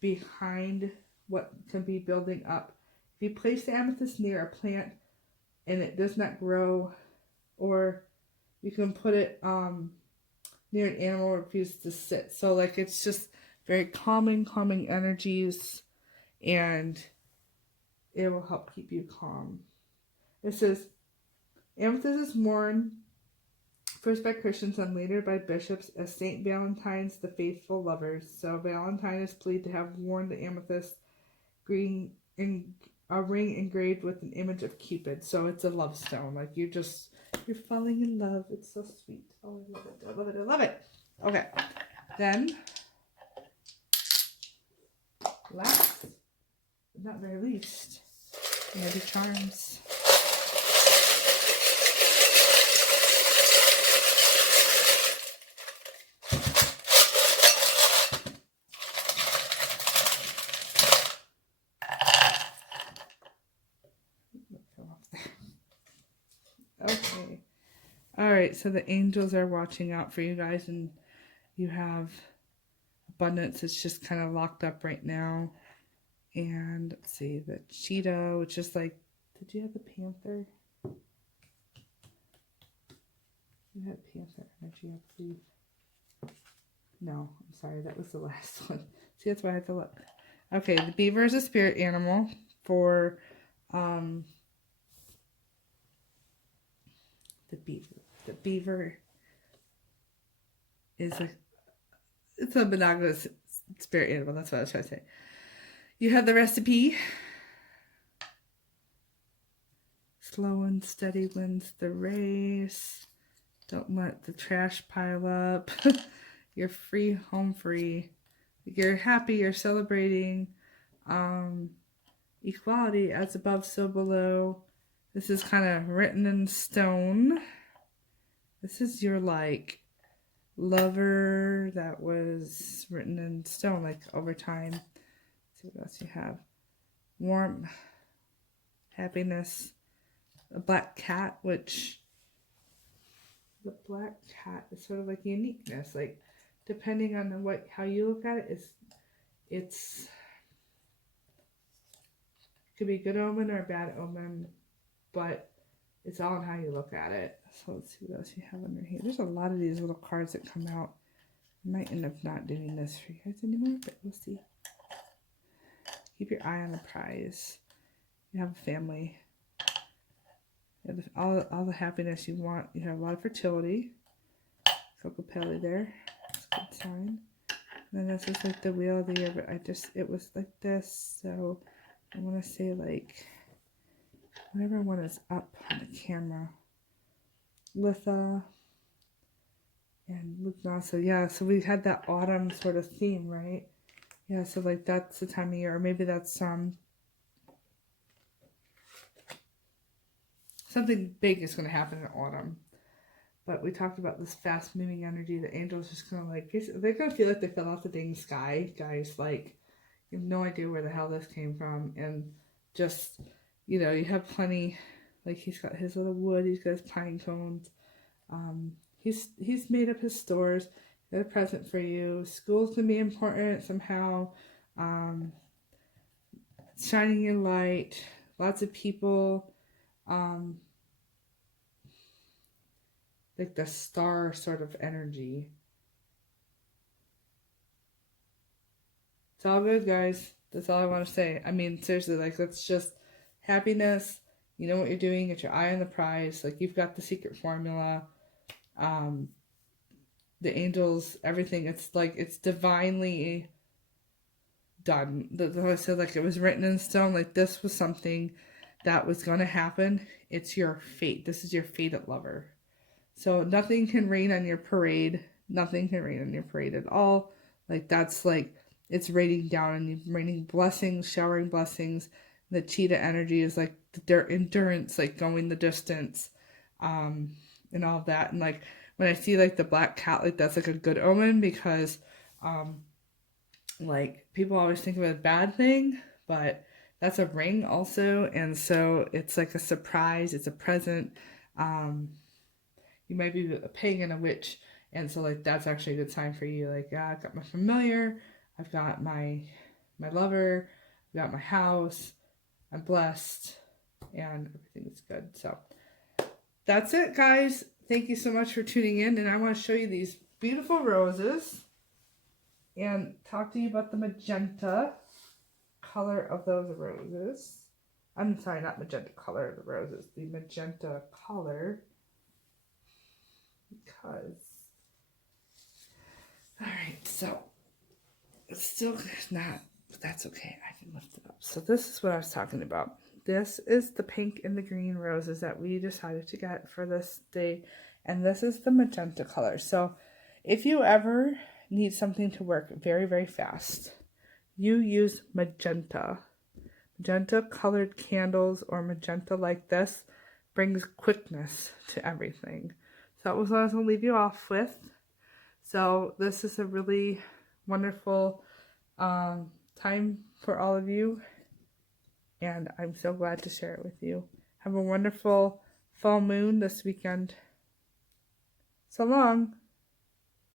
behind what can be building up. If you place the amethyst near a plant and it does not grow, or you can put it near an animal or refuses to sit. So like it's just very calming energies, and it will help keep you calm. It says amethyst is worn first by Christians and later by bishops as Saint Valentine's the faithful lovers. So Valentine is believed to have worn the amethyst green in a ring engraved with an image of Cupid. So it's a love stone. Like you're falling in love. It's so sweet. Oh, I love it. I love it. I love it. Okay. Then last but not very least, we have the charms. All right, so the angels are watching out for you guys, and you have abundance. It's just kind of locked up right now. And let's see, the cheetah, which is like, did you have the panther? You had panther energy, I believe. No, I'm sorry, that was the last one. See, that's why I had to look. Okay, the beaver is a spirit animal for the beaver. The beaver is it's a monogamous spirit animal. That's what I was trying to say. You have the recipe. Slow and steady wins the race. Don't let the trash pile up. You're free, home free. You're happy, you're celebrating. Equality, as above, so below. This is kind of written in stone. This is your, like, lover that was written in stone, like, over time. Let's see what else you have. Warm, happiness. A black cat, which the black cat is sort of like uniqueness. Like, depending on how you look at it, it's could be a good omen or a bad omen, but it's all on how you look at it. So let's see what else you have under here. There's a lot of these little cards that come out. I might end up not doing this for you guys anymore, but we'll see. Keep your eye on the prize. You have a family. You have all the happiness you want. You have a lot of fertility. Kokopelli there. That's a good sign. And then this is like the wheel of the year, but it was like this, so I want to say like whatever one is up on the camera. Litha and Lugna. So yeah, so we had that autumn sort of theme, right? Yeah, so like that's the time of year, or maybe that's something big is going to happen in autumn. But we talked about this fast moving energy. The angels just kind of like, they're going to feel like they fell off the dang sky, guys. Like, you have no idea where the hell this came from. And just, you know, you have plenty, like he's got his little wood, he's got his pine cones. He's made up his stores. He's got a present for you. School's going to be important somehow. Shining your light. Lots of people. Like the star sort of energy. It's all good, guys. That's all I want to say. I mean, seriously, like, that's just happiness. You know what you're doing. Get your eye on the prize. Like, you've got the secret formula. The angels, everything. It's like, it's divinely done. I said, like, it was written in stone. Like, this was something that was going to happen. It's your fate. This is your fated lover. So nothing can rain on your parade. Nothing can rain on your parade at all. Like, that's like, it's raining down and you're raining blessings, showering blessings. The cheetah energy is like their endurance, like going the distance, and all of that. And like, when I see like the black cat, like that's like a good omen because, like people always think of it as a bad thing, but that's a ring also. And so it's like a surprise. It's a present. You might be a pagan, a witch, and so like that's actually a good sign for you. Like, yeah, I've got my familiar, I've got my lover, I've got my house, I'm blessed, and everything is good. So that's it, guys. Thank you so much for tuning in, and I want to show you these beautiful roses and talk to you about the magenta color of those roses. I'm sorry, not magenta color of the roses, the magenta color. Because, all right, so it's still not, but that's okay. I can lift it up. So this is what I was talking about. This is the pink and the green roses that we decided to get for this day. And this is the magenta color. So if you ever need something to work very, very fast, you use magenta. Magenta colored candles or magenta like this brings quickness to everything. So that was what I was going to leave you off with. So this is a really wonderful time for all of you. And I'm so glad to share it with you. Have a wonderful fall moon this weekend. So long.